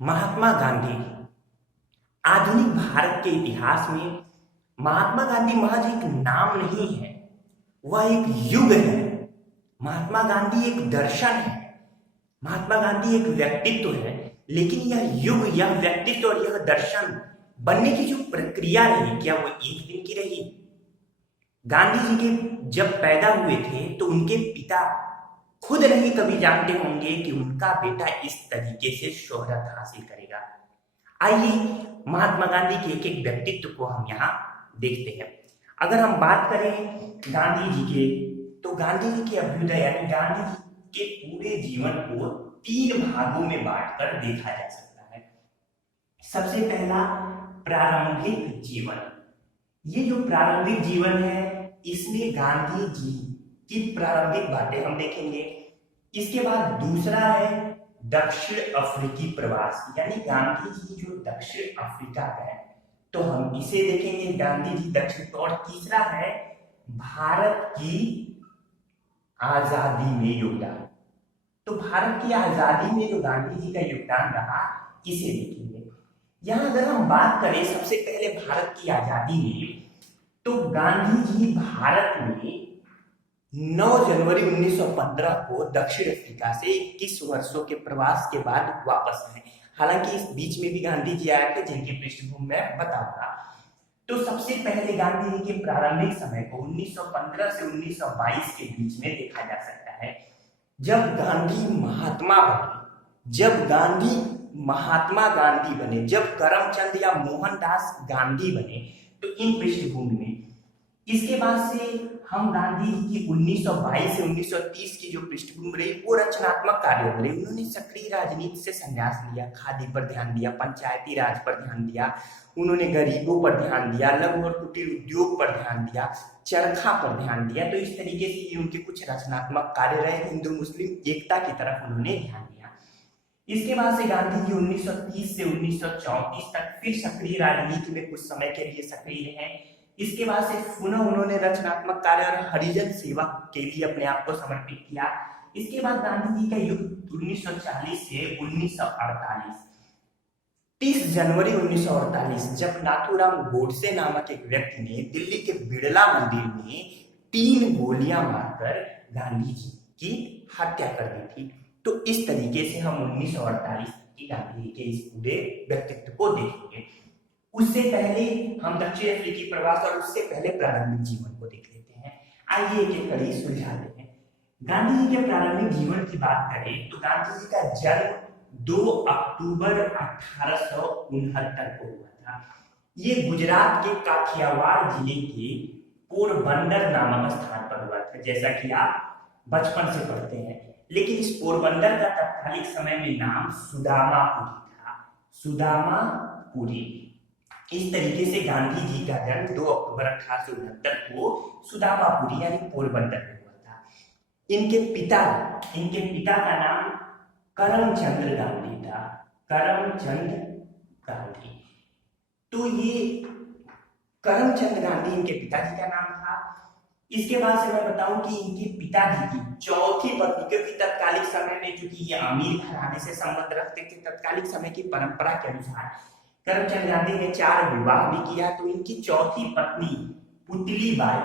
महात्मा गांधी। आधुनिक भारत के इतिहास में महात्मा गांधी महज एक नाम नहीं है, वह एक युग है। महात्मा गांधी एक दर्शन है, महात्मा गांधी एक व्यक्तित्व है। लेकिन यह युग, यह व्यक्तित्व और यह दर्शन बनने की जो प्रक्रिया रही, क्या वो एक दिन की रही? गांधी जी के जब पैदा हुए थे तो उनके पिता खुद नहीं कभी जानते होंगे कि उनका बेटा इस तरीके से शोहरत हासिल करेगा। आइए महात्मा गांधी के एक एक व्यक्तित्व को हम यहाँ देखते हैं। अगर हम बात करें गांधी जी के, तो गांधी जी के अभ्युदय यानी गांधी जी के पूरे जीवन को तीन भागों में बांटकर देखा जा सकता है। सबसे पहला, प्रारंभिक जीवन। ये जो प्रारंभिक जीवन है, इसमें गांधी जी की प्रारंभिक बातें हम देखेंगे। इसके बाद दूसरा है दक्षिण अफ्रीकी प्रवास, यानी गांधी जी जो दक्षिण अफ्रीका गए तो हम इसे देखेंगे, गांधी जी दक्षिण। और तीसरा है भारत की आजादी में योगदान। तो भारत की आजादी में जो गांधी जी का योगदान रहा, इसे देखेंगे। यहां अगर हम बात करें सबसे पहले भारत की आजादी में, तो गांधी जी भारत में 9 जनवरी 1915 को दक्षिण अफ्रीका से 21 वर्षों के प्रवास के बाद वापस आए। हालांकि इस बीच में भी गांधी जी आए थे, जिनकी पृष्ठभूमि मैं बताऊंगा। तो सबसे पहले गांधी जी के प्रारंभिक समय को 1915 से 1922 के बीच में देखा जा सकता है। जब गांधी महात्मा बने, जब करमचंद या मोहनदास गांधी बने, तो इन पृष्ठभूमि में। इसके बाद से हम गांधी जी की 1922 से 1930 की जो पृष्ठभूमि रही, वो रचनात्मक कार्यों में रही। उन्होंने सक्रिय राजनीति से संन्यास लिया, खादी पर ध्यान दिया, पंचायती राज पर ध्यान दिया, उन्होंने गरीबों पर ध्यान दिया, लघु और कुटीर उद्योग पर ध्यान दिया, चरखा पर ध्यान दिया। तो इस तरीके से ये उनके कुछ रचनात्मक कार्य रहे। हिंदू मुस्लिम एकता की तरफ उन्होंने ध्यान दिया। इसके बाद से गांधी जी 1930 से 1934 तक फिर सक्रिय राजनीति में कुछ समय के लिए सक्रिय रहे। इसके बाद से पुनः उन्होंने रचनात्मक कार्य और हरिजन सेवा के लिए अपने आप को समर्पित किया। इसके बाद गांधी जी का युग 1940 से 1948। 30 जनवरी 1948 जब नाथूराम गोडसे नामक एक व्यक्ति ने दिल्ली के बिड़ला मंदिर में 3 गोलियां मारकर गांधी जी की हत्या कर दी थी। तो इस तरीके से हम 1948 की गांधी जी के इस पूरे व्यक्तित्व को देखेंगे। उससे पहले हम दक्षिण अफ्रीकी प्रवास और उससे पहले प्रारंभिक जीवन को देख लेते हैं। आइए एक एक कड़ी सुलझा लेते हैं। गांधी जी के प्रारंभिक जीवन की बात करें तो गांधी जी का जन्म 2 अक्टूबर 1869 को हुआ था। ये गुजरात के काठियावाड़ जिले के पोरबंदर नामक स्थान पर हुआ था, जैसा कि आप बचपन से पढ़ते हैं। लेकिन इस पोरबंदर का तत्कालिक समय में नाम सुदामापुरी था, सुदामापुरी। इस तरीके से गांधी जी का जन्म 2 अक्टूबर 1869 को सुदामापुरी यानी पोरबंदर में हुआ था। इनके पिता का नाम करमचंद गांधी था, करमचंद गांधी। तो ये करमचंद गांधी इनके पिताजी का नाम था। इसके बाद से मैं बताऊं कि इनके पिताजी की चौथी पत्नी, क्योंकि तत्कालिक समय में चूंकि ये अमीर घराने से संबंध रखते थे, तत्कालिक समय की परंपरा के अनुसार करमचंद गांधी ने 4 विवाह भी किया। तो इनकी चौथी पत्नी पुतली बाई,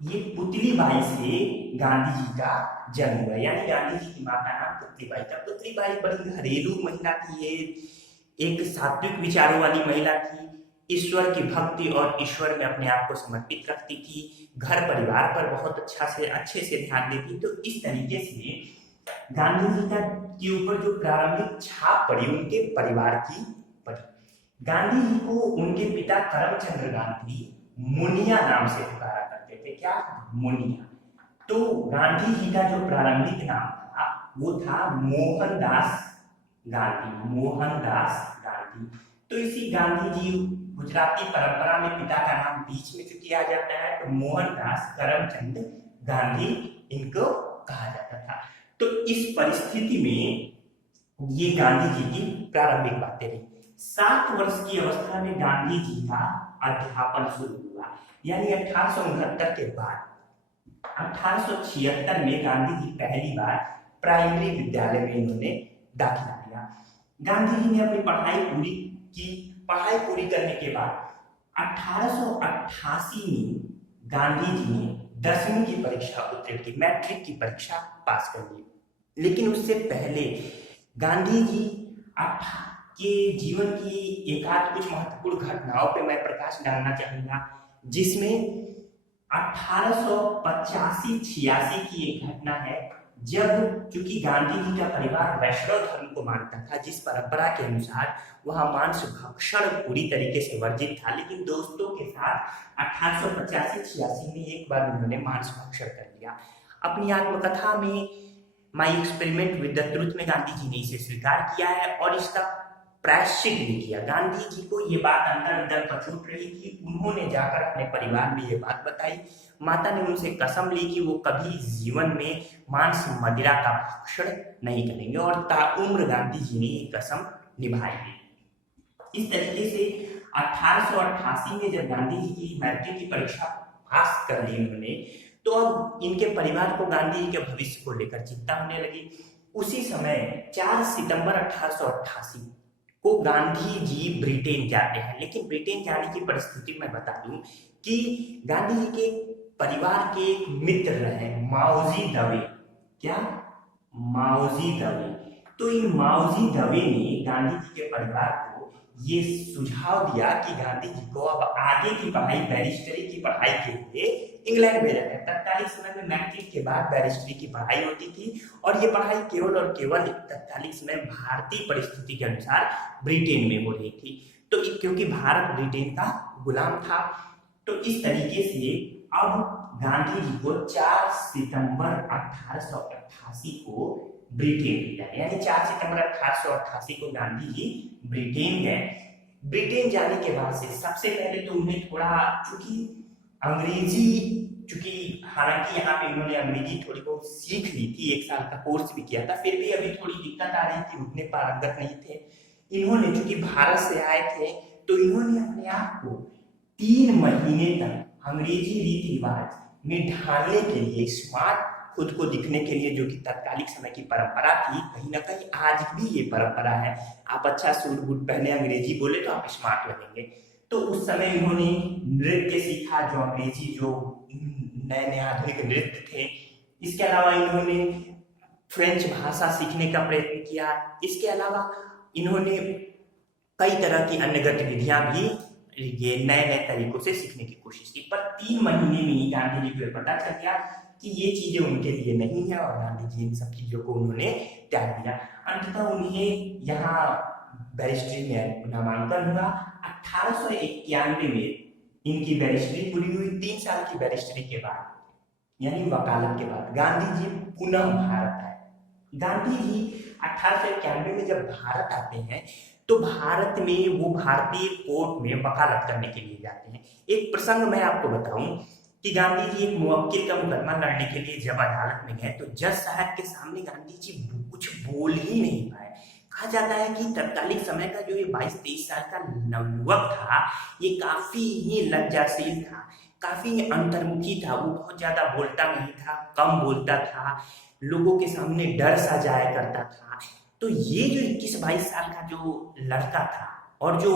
ये पुतली बाई से गांधी जी का जन्म हुआ, यानी गांधी जी की मां का नाम पुतली बाई था। पुतली बाई बड़ी घरेलू महिला थी, ये एक सात्विक विचारों वाली महिला थी, ईश्वर की भक्ति और ईश्वर में अपने आप को समर्पित रखती थी, घर परिवार पर बहुत अच्छे से ध्यान देती। तो इस तरीके से गांधी जी का के ऊपर जो प्रारंभिक छाप पड़ी उनके परिवार की पड़ी। गांधी जी को उनके पिता करमचंद गांधी मुनिया नाम से पुकारा करते थे। क्या? मुनिया। तो गांधी जी का जो प्रारंभिक नाम था वो था मोहनदास गांधी, मोहनदास गांधी। तो इसी गांधी जी गुजराती परंपरा में पिता का नाम बीच में चूंकि आ जाता है, तो मोहनदास करमचंद गांधी इनको कहा जाता था। तो इस परिस्थिति में ये गांधी जी की प्रारंभिक बातें रही। 7 वर्ष की अवस्था में गांधी जी का अध्यापन शुरू हुआ, यानी 1869 के बाद 1876 में गांधी जी पहली बार प्राइमरी विद्यालय में इन्होंने दाखिला लिया। गांधी जी ने अपनी पढ़ाई पूरी की। पढ़ाई पूरी करने के बाद 1888 में गांधी जी ने 10वीं की परीक्षा उत्तीर्ण की, मैट्रिक की परीक्षा पास कर ली। लेकिन उससे पहले गांधी जी के जीवन की एकाध कुछ महत्वपूर्ण घटनाओं पे मैं प्रकाश डालना चाहूंगा, जिसमें 1885-86 की एक घटना है, जब चूंकि गांधी जी का परिवार वैष्णव धर्म को मानता था, जिस परंपरा के अनुसार वहां मांस भक्षण पूरी तरीके से वर्जित था, लेकिन दोस्तों के साथ 1885-86 में एक बार उन्होंने मांस भक्षण कर लिया। अपनी आत्मकथा में my experiment with the truth में गांधी जी ने इसे स्वीकार किया है और इसका प्रायश्चित भी किया। गांधी जी को ये बात अंदर अंदर पछूट रही थी। उन्होंने जाकर अपने परिवार में ये बात बताई। माता ने उनसे कसम ली कि वो कभी जीवन में मांस मदिरा का भक्षण नहीं करेंगे और ताउम्र गांधी जी ने ये कसम निभाई। इस तरीके से 1888 में जब गांधी जी की मैट्रिक की परीक्षा पास कर ली उन्होंने, तो अब इनके परिवार को गांधी जी के भविष्य को लेकर चिंता होने लगी। उसी समय 4 सितंबर 1888 को गांधी जी ब्रिटेन जाते हैं। लेकिन ब्रिटेन जाने की परिस्थिति मैं बता दूं कि गांधी जी के परिवार के एक मित्र रहे माओजी दवे। क्या? माओजी दवे। तो इन माओजी दवे ने गांधी जी के परिवार को ये सुझाव दिया कि गांधी जी को अब आगे की पढ़ाई, बैरिस्टरी की पढ़ाई के लिए इंग्लैंड भेजा गया। तत्कालीन समय में मैट्रिक के बाद बैरिस्टरी की पढ़ाई होती थी और ये पढ़ाई केवल और केवल तत्कालीन समय भारतीय परिस्थिति के अनुसार ब्रिटेन में हो रही थी। तो क्योंकि भारत ब्रिटेन का गुलाम था, तो इस तरीके से अब गांधी जी को 4 सितंबर 1888 को ब्रिटेन भेजा, यानी 4 सितंबर 1888 को गांधी जी ब्रिटेन गए। ब्रिटेन जाने के बाद से सबसे पहले तो उन्हें थोड़ा, चूंकि हालांकि यहाँ पे इन्होंने अंग्रेजी थोड़ी बहुत सीख ली थी, 1 साल का कोर्स भी किया था, फिर भी अभी थोड़ी दिक्कत आ रही थी, उतने पारंगत नहीं थे। इन्होंने चूंकि भारत से आए थे, तो इन्होंने अपने आप को 3 महीने तक अंग्रेजी रीति रिवाज में ढालने के लिए, स्मार्ट खुद को दिखने के लिए, जो कि तत्कालिक समय की परंपरा थी, कहीं ना कहीं आज भी ये परंपरा है। आप अच्छा सूट बूट पहने अंग्रेजी बोले तो आप स्मार्ट लगेंगे। तो उस समय इन्होंने नृत्य सीखा, जो अंग्रेजी जो नए नए आधुनिक नृत्य थे। इसके अलावा इन्होंने फ्रेंच भाषा सीखने का प्रयत्न किया। इसके अलावा इन्होंने कई तरह की अन्य गतिविधियां भी ये नए नए तरीकों से सीखने की कोशिश की। पर 3 महीने में ही गांधी जी को पता चल गया कि ये चीजें उनके लिए नहीं है और गांधी जी इन सब चीजों को उन्होंने त्याग दिया। अंततः उन्हें यहाँ बैरिस्ट्री में नामांकन हुआ। 1891 में इनकी बैरिस्ट्री पूरी हुई। 3 साल की बैरिस्ट्री के बाद, यानी वकालत के बाद, गांधी जी पुनः भारत आए। गांधी जी 1891 में जब भारत आते हैं, तो भारत में वो भारतीय कोर्ट में वकालत करने के लिए जाते हैं। एक प्रसंग मैं आपको बताऊं कि गांधी जी एक मुवक्किल का मुकदमा लड़ने के लिए जब अदालत में गए, तो जज साहब के सामने गांधी जी कुछ बोल ही नहीं पाए। कहा जाता है कि तत्कालीन समय का जो ये 22-23 साल का नवयुवक था, ये काफी ही लज्जाशील था, काफी अंतर्मुखी था। वो बहुत ज्यादा बोलता नहीं था, कम बोलता था, लोगों के सामने डर सा जाया करता था। तो ये जो 21-22 साल का जो लड़का था और जो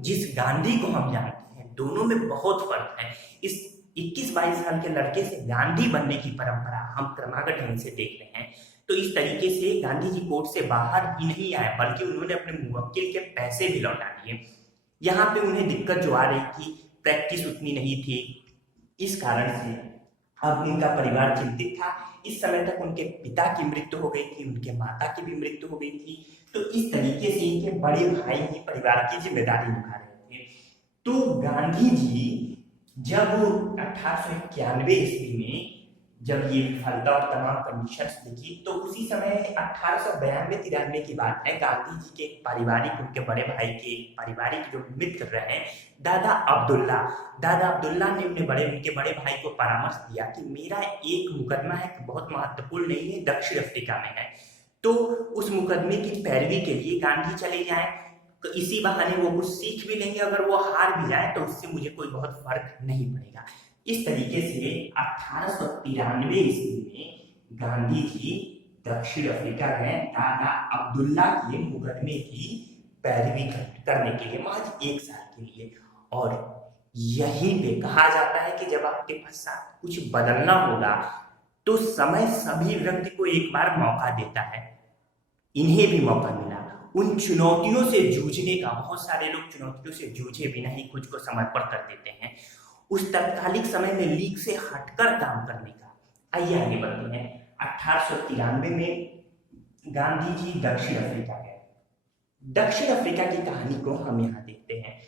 जिस गांधी को हम जानते हैं, दोनों में बहुत फर्क है। इस 21-22 साल के लड़के से गांधी बनने की परंपरा हम क्रमागत ढंग से देख रहे हैं। तो इस तरीके से गांधी जी कोर्ट से बाहर ही नहीं आए, बल्कि उन्होंने अपने मुवक्किल के पैसे भी लौटा दिए। यहाँ पे उन्हें दिक्कत जो आ रही थी, प्रैक्टिस उतनी नहीं थी, इस कारण से अब उनका परिवार चिंतित था। इस समय तक उनके पिता की मृत्यु हो गई थी, उनके माता की भी मृत्यु हो गई थी। तो इस तरीके से इनके बड़े भाई ही परिवार की जिम्मेदारी निभा रहे थे। तो गांधी जी जब 1891 ईस्वी में जब ये विफलता और तमाम कंडीशंस दिखी, तो उसी समय 1892-93 की बात है, गांधी जी के पारिवारिक, उनके बड़े भाई के पारिवारिक जो मित्र रहे दादा अब्दुल्ला ने उनके बड़े भाई को परामर्श दिया कि मेरा एक मुकदमा है, बहुत महत्वपूर्ण नहीं है, दक्षिण अफ्रीका में है, तो उस मुकदमे की पैरवी के लिए गांधी चले जाएं, तो इसी बहाने वो कुछ सीख भी लेंगे। अगर वो हार भी जाए तो उससे मुझे कोई बहुत फर्क नहीं पड़ेगा। इस तरीके से 1893 ईस्वी में गांधी जी दक्षिण अफ्रीका गए दादा अब्दुल्ला के मुकदमे की पैरवी करने के लिए, महज 1 साल के लिए। और यहीं पे कहा जाता है कि जब आपके पास कुछ बदलना होगा तो समय सभी व्यक्ति को एक बार मौका देता है। इन्हें भी मौका मिला उन चुनौतियों से जूझने का। बहुत सारे लोग चुनौतियों से जूझे बिना ही खुद को समर्पण कर देते हैं उस तत्कालिक समय में लीक से हटकर काम करने का। आइए आगे बढ़ते हैं। 1893 में गांधी जी दक्षिण अफ्रीका गए। दक्षिण अफ्रीका की कहानी को हम यहाँ देखते हैं।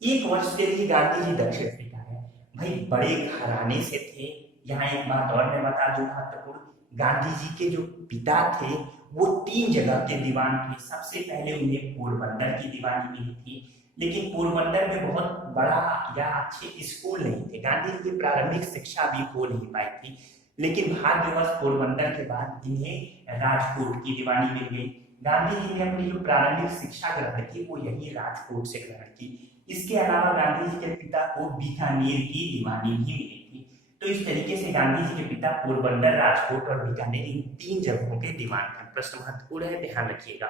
1 वर्ष के लिए गांधी जी दक्षिण अफ्रीका गए। भाई बड़े घराने से थे। यहाँ एक बात और मैं बता दूं महत्वपूर्ण, गांधी जी के जो पिता थे वो 3 जगह के दीवान थे। सबसे पहले उन्हें पोरबंदर की दीवानी मिली थी, लेकिन पोरबंदर में बहुत बड़ा या अच्छे स्कूल नहीं थे। गांधी जी की प्रारंभिक शिक्षा भी हो नहीं पाई थी, लेकिन भाग्यवश पोरबंदर के बाद इन्हें राजकोट की दीवानी मिल गई। गांधी जी ने अपनी जो प्रारंभिक शिक्षा ग्रहण की वो यही राजकोट से ग्रहण की। इसके अलावा गांधी जी के पिता को बीकानेर की दीवानी भी मिली थी। तो इस तरीके से गांधी जी के पिता पोरबंदर, राजकोट और बीकानेर इन 3 जगहों के दीवान थे। प्रश्न महत्वपूर्ण है, ध्यान रखिएगा।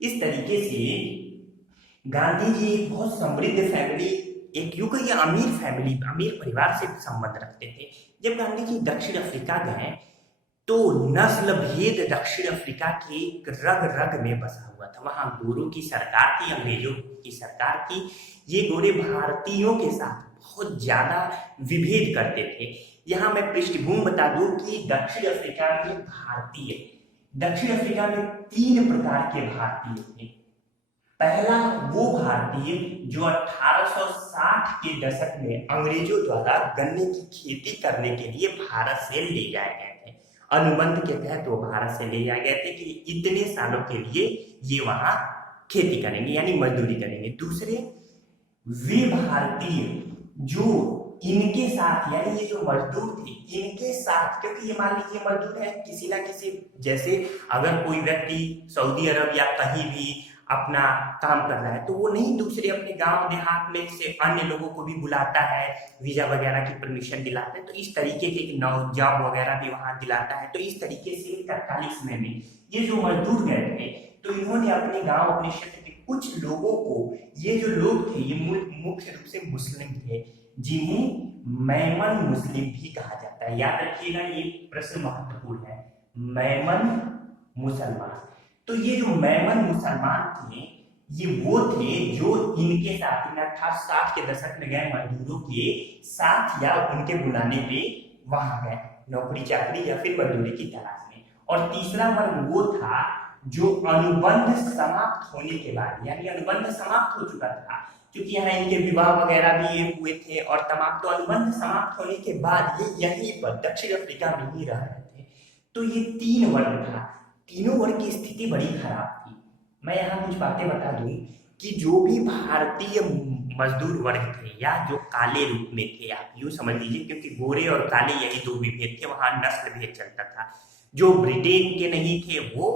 इस तरीके से गांधी जी एक बहुत समृद्ध फैमिली, एक यूं कहिए अमीर फैमिली, अमीर परिवार से संबंध रखते थे। जब गांधी जी दक्षिण अफ्रीका गए तो नस्ल भेद दक्षिण अफ्रीका के रग रग में बसा हुआ था। वहां गोरों की सरकार थी, अंग्रेजों की सरकार थी। ये गोरे भारतीयों के साथ बहुत ज्यादा विभेद करते थे। यहाँ मैं पृष्ठभूमि बता दूं कि दक्षिण अफ्रीका में 3 प्रकार के भारतीय थे। पहला वो भारतीय जो 1860 के दशक में अंग्रेजों द्वारा गन्ने की खेती करने के लिए भारत से ले जाए गए थे। अनुबंध के तहत वो भारत से ले जाए गए थे कि इतने सालों के लिए ये वहां खेती करेंगे, यानी मजदूरी करेंगे। दूसरे वे भारतीय जो इनके साथ, यानी ये जो मजदूर थे इनके साथ, क्योंकि ये मान लीजिए मजदूर है किसी ना किसी, जैसे अगर कोई व्यक्ति सऊदी अरब या कहीं भी अपना काम कर रहा है तो वो नहीं दूसरे अपने गांव देहात में से अन्य लोगों को भी बुलाता है, वीजा वगैरह की परमिशन दिलाता है। तो इस तरीके के जॉब वगैरह भी वहां दिलाता है। तो इस तरीके से तत्कालीन समय में ये जो मजदूर गए थे तो इन्होंने अपने गांव, अपने क्षेत्र के कुछ लोगों को, ये जो लोग थे ये मुख्य रूप से मुस्लिम थे, जिन्हें मैमन मुस्लिम भी कहा जाता है। याद रखिएगा, ये प्रश्न महत्वपूर्ण है। मैमन मुसलमान। तो ये जो मैमन मुसलमान थे ये वो थे जो इनके साथ 1860 के दशक में गए मजदूरों के साथ या उनके बुलाने पे वहां गए नौकरी चाकरी या फिर मजदूरी की तलाश में। और तीसरा वर्ग वो था जो अनुबंध समाप्त होने के बाद, यानी अनुबंध समाप्त हो चुका था क्योंकि यहाँ इनके विवाह वगैरह भी ये हुए थे और तमाम, तो अनुबंध समाप्त होने के बाद ये यहीं पर दक्षिण अफ्रीका में ही रह रहे थे। तो ये 3 वर्ग था। तीनों वर्ग की स्थिति बड़ी खराब थी। मैं यहाँ कुछ बातें बता दूं कि जो भी भारतीय मजदूर वर्ग थे या जो काले रूप में थे, आप यूं समझ लीजिए, क्योंकि गोरे और काले यही 2 विभेद थे, वहां नस्ल भेद चलता था। जो ब्रिटेन के नहीं थे वो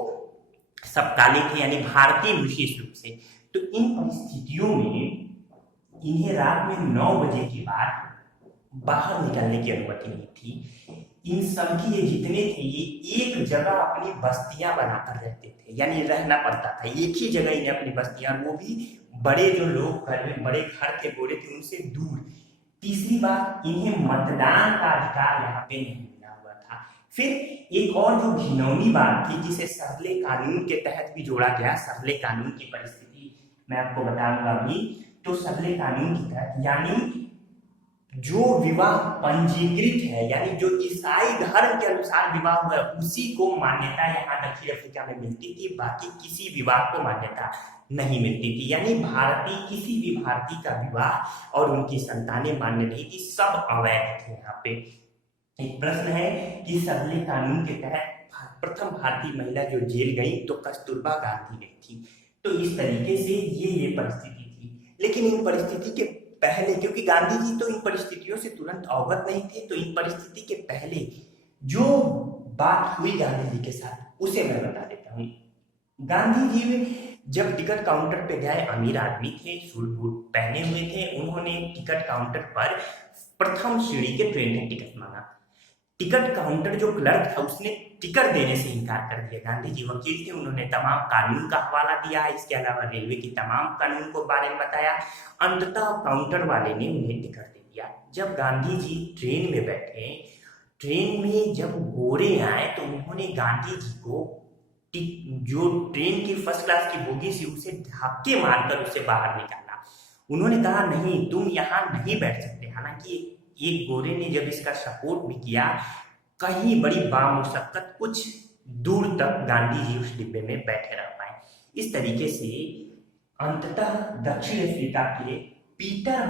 सब काले थे, यानी भारतीय विशेष रूप से। तो इन परिस्थितियों में इन्हें रात में 9 बजे के बाद बाहर निकलने की अनुमति नहीं थी। इन सबकी ये जितने थे ये एक जगह अपनी बस्तियां बनाकर रहते थे, यानी रहना पड़ता था एक ही जगह इन्हें अपनी बस्तियां, वो भी बड़े जो लोग घर में बड़े घर के गोरे थे उनसे दूर। तीसरी बात, इन्हें मतदान का अधिकार यहाँ पे नहीं मिला हुआ था। फिर एक और जो घिनौनी बात थी जिसे सरले कानून के तहत भी जोड़ा गया, सरले कानून की परिस्थिति मैं आपको बताऊंगा अभी। तो सरले कानून के तहत, यानी जो विवाह पंजीकृत है, यानी जो ईसाई धर्म के अनुसार विवाह हुआ है उसी को मान्यता यहाँ दक्षिण अफ्रीका में मिलती थी, बाकी किसी विवाह को मान्यता नहीं मिलती थी। यानी किसी भी भारतीय का विवाह और उनकी संतानें मान्य नहीं थी, सब अवैध थे। यहाँ पे एक प्रश्न है कि सरले कानून के तहत प्रथम भारतीय महिला जो जेल गई तो कस्तूरबा गांधी गई थी। तो इस तरीके से ये परिस्थिति थी। लेकिन इन परिस्थिति के पहले, क्योंकि गांधी जी तो इन परिस्थितियों से तुरंत अवगत नहीं थे, तो इन परिस्थिति के पहले जो बात हुई गांधी जी के साथ उसे मैं बता देता हूँ। गांधी जी जब टिकट काउंटर पे गए, अमीर आदमी थे, सूट बूट पहने हुए थे, उन्होंने टिकट काउंटर पर प्रथम श्रेणी के ट्रेन का टिकट मांगा। टिकट काउंटर जो क्लर्क था उसने टिकट देने से इनकार कर दिया। गांधी जी वकील थे, उन्होंने तमाम कानून का हवाला दिया, इसके अलावा रेलवे की तमाम कानून को बारे में बताया। अंततः काउंटर वाले ने उन्हें टिकट दे दिया। जब गांधी जी ट्रेन में बैठे, ट्रेन में जब गोरे आए तो उन्होंने गांधी जी को जो ट्रेन की फर्स्ट क्लास की बोगी थी उसे धक्के मारकर उसे बाहर निकाला। उन्होंने कहा नहीं, तुम यहाँ नहीं बैठ सकते। हालांकि एक गोरे ने जब इसका सपोर्ट भी किया, कहीं बड़ी बामुशक्कत कुछ दूर तक गांधी जी उस डिब्बे में बैठे रह पाए। इस तरीके से अंततः दक्षिण अफ्रीका के पीटर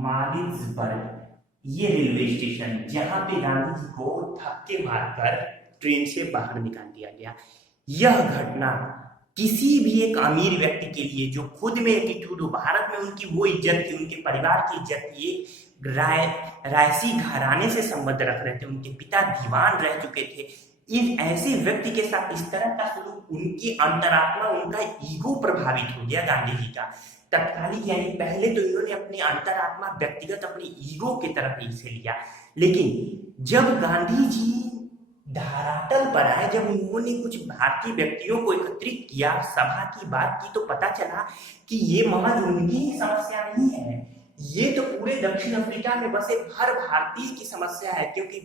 मारिट्सबर्ग ये रेलवे स्टेशन, जहां पे गांधी जी को धक्के मारकर ट्रेन से बाहर निकाल दिया गया। यह घटना किसी भी एक अमीर व्यक्ति के लिए जो खुद में एटीट्यूड हो, भारत में उनकी वो इज्जत थी, उनके परिवार की इज्जत थी, रायसी घराने से संबंध रख रहे थे, उनके पिता दीवान रह चुके थे, इन ऐसे व्यक्ति के साथ इस तरह का सलूक, उनकी अंतरात्मा, उनका ईगो प्रभावित हो गया गांधी जी का तत्कालिक। यानी पहले तो इन्होंने अपनी अंतरात्मा, व्यक्तिगत अपनी ईगो की तरफ इसे लिया, लेकिन जब गांधी जी धरातल पर आए, जब उन्होंने कुछ भारतीय व्यक्तियों को एकत्रित किया, सभा की बात की, तो पता चला कि ये महज उनकी ही समस्या नहीं है, ये तो पूरे दक्षिण अफ्रीका में बसे हर भारतीय की समस्या है। क्योंकि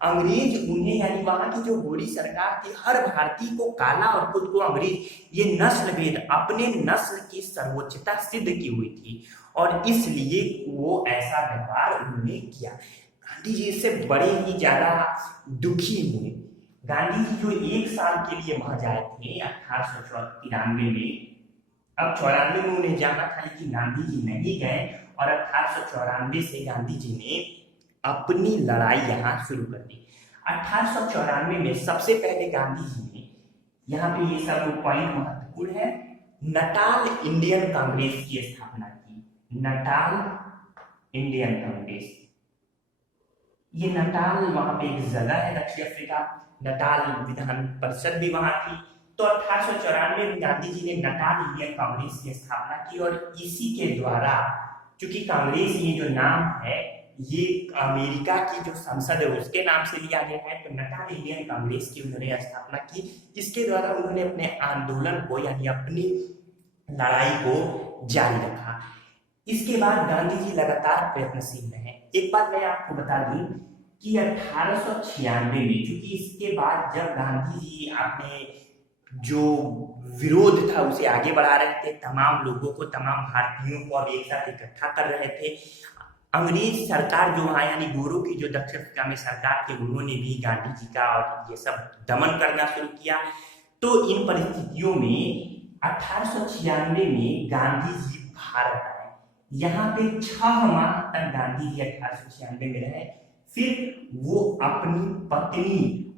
अंग्रेज उन्हें, यानी वहां की जो गोरी सरकार थी, हर भारतीय को काला और खुद को अंग्रेज, ये नस्ल भेद, अपने नस्ल की सर्वोच्चता सिद्ध की हुई थी, और इसलिए वो ऐसा व्यवहार उन्होंने किया। गांधी जी इससे बड़े ही ज्यादा दुखी हुए। गांधी जी जो 1 साल के लिए महज आए थे 1893 में, अब 94 में उन्हें जाना था, लेकिन गांधी जी नहीं गए, और 1894 से गांधी जी ने अपनी लड़ाई यहाँ शुरू कर दी। 1894 में सबसे पहले गांधी जी ने, यहाँ पे ये सब पॉइंट महत्वपूर्ण है, नटाल इंडियन कांग्रेस की स्थापना की। नटाल इंडियन कांग्रेस, ये नटाल वहां पे एक जगह है दक्षिण अफ्रीका, नटाल विधान परिषद भी वहां थी। तो 1894 में गांधी जी ने नटाल इंडियन कांग्रेस की स्थापना की, और इसी के द्वारा, चूंकि कांग्रेस ये जो नाम है ये अमेरिका की जो संसद है उसके नाम से लिया गया है, तो नटाल इंडियन कांग्रेस की उन्होंने स्थापना की। इसके द्वारा उन्होंने अपने आंदोलन को, यानी अपनी लड़ाई को जारी रखा। इसके बाद गांधी जी लगातार प्रयत्नशील रहे। एक बात मैं आपको बता दूं कि 1896 में, क्योंकि इसके बाद जब गांधी जी अपने जो विरोध था उसे आगे बढ़ा रहे थे, तमाम लोगों को, तमाम भारतीयों को अब एक साथ इकट्ठा कर रहे थे, अंग्रेज सरकार जो वहाँ, यानी गोरों की जो दक्षिण अफ्रीका में सरकार थी, उन्होंने भी गांधी जी का और ये सब दमन करना शुरू किया। तो इन परिस्थितियों में 1896 में गांधी जी भारत आए। यहाँ पे 6 माह तक गांधी जी 1896 में रहे। फिर वो अपनी पत्नी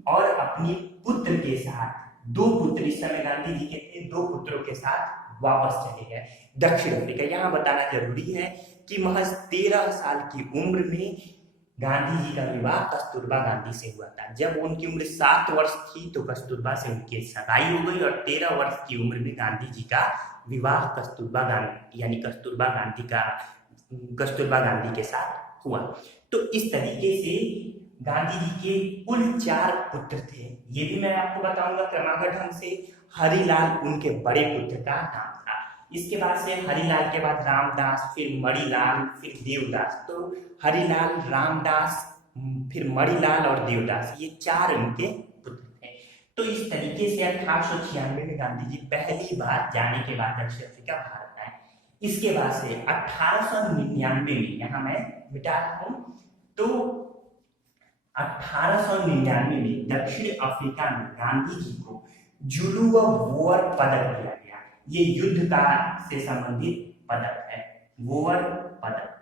और अपनी पुत्र के साथ, 2 पुत्र इस समय गांधी जी के थे, 2 पुत्रों के साथ वापस चले गए दक्षिण अफ्रीका। यहाँ बताना जरूरी है कि महज 13 साल की उम्र में गांधी जी का विवाह कस्तूरबा गांधी से हुआ था। जब उनकी उम्र 7 वर्ष थी तो कस्तूरबा से उनकी सगाई हो गई, और 13 वर्ष की उम्र में गांधी जी का विवाह कस्तूरबा गांधी, यानी कस्तूरबा गांधी के साथ हुआ। तो इस तरीके से गांधी जी के कुल 4 पुत्र थे। ये भी मैं आपको बताऊंगा क्रमागत ढंग से। हरिलाल उनके बड़े पुत्र का नाम था। इसके बाद से हरिलाल के बाद रामदास, फिर मणिलाल, फिर देवदास। तो हरिलाल, रामदास, फिर मणिलाल और देवदास, ये 4 उनके पुत्र थे। तो इस तरीके से 1896 में गांधी जी पहली बार जाने के बाद दक्षिण अफ्रीका भारत आए। इसके बाद से 1899 में, यहाँ मैं मिटा रहा हूं, तो 1899 में दक्षिण अफ्रीका में गांधी जी को जुलू व वोअर पदक दिया गया। ये युद्ध का से संबंधित पदक है, वोअर पदक।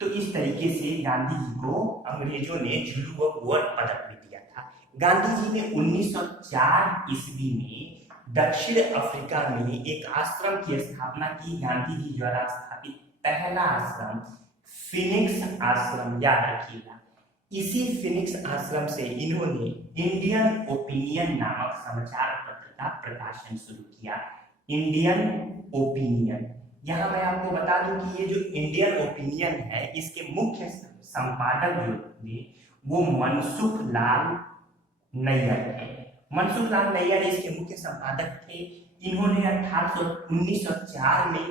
तो इस तरीके से गांधी जी को अंग्रेजों ने जुलू व वोअर पदक भी दिया था। गांधी जी ने 1904 ईस्वी में दक्षिण अफ्रीका में एक आश्रम की स्थापना की। गांधी जी द्वारा स्थापित पहला आश्रम फिनिक्स आश्रम, याद रखिएगा। इसी फिनिक्स आश्रम से इन्होंने इंडियन ओपिनियन नामक समाचार पत्र का प्रकाशन शुरू किया। इंडियन ओपिनियन, यहाँ मैं आपको बता दूं कि ये जो इंडियन ओपिनियन है इसके मुख्य संपादक जो थे वो मनसुख लाल नैयर थे। मनसुख लाल नैयर इसके मुख्य संपादक थे। इन्होंने 1904 में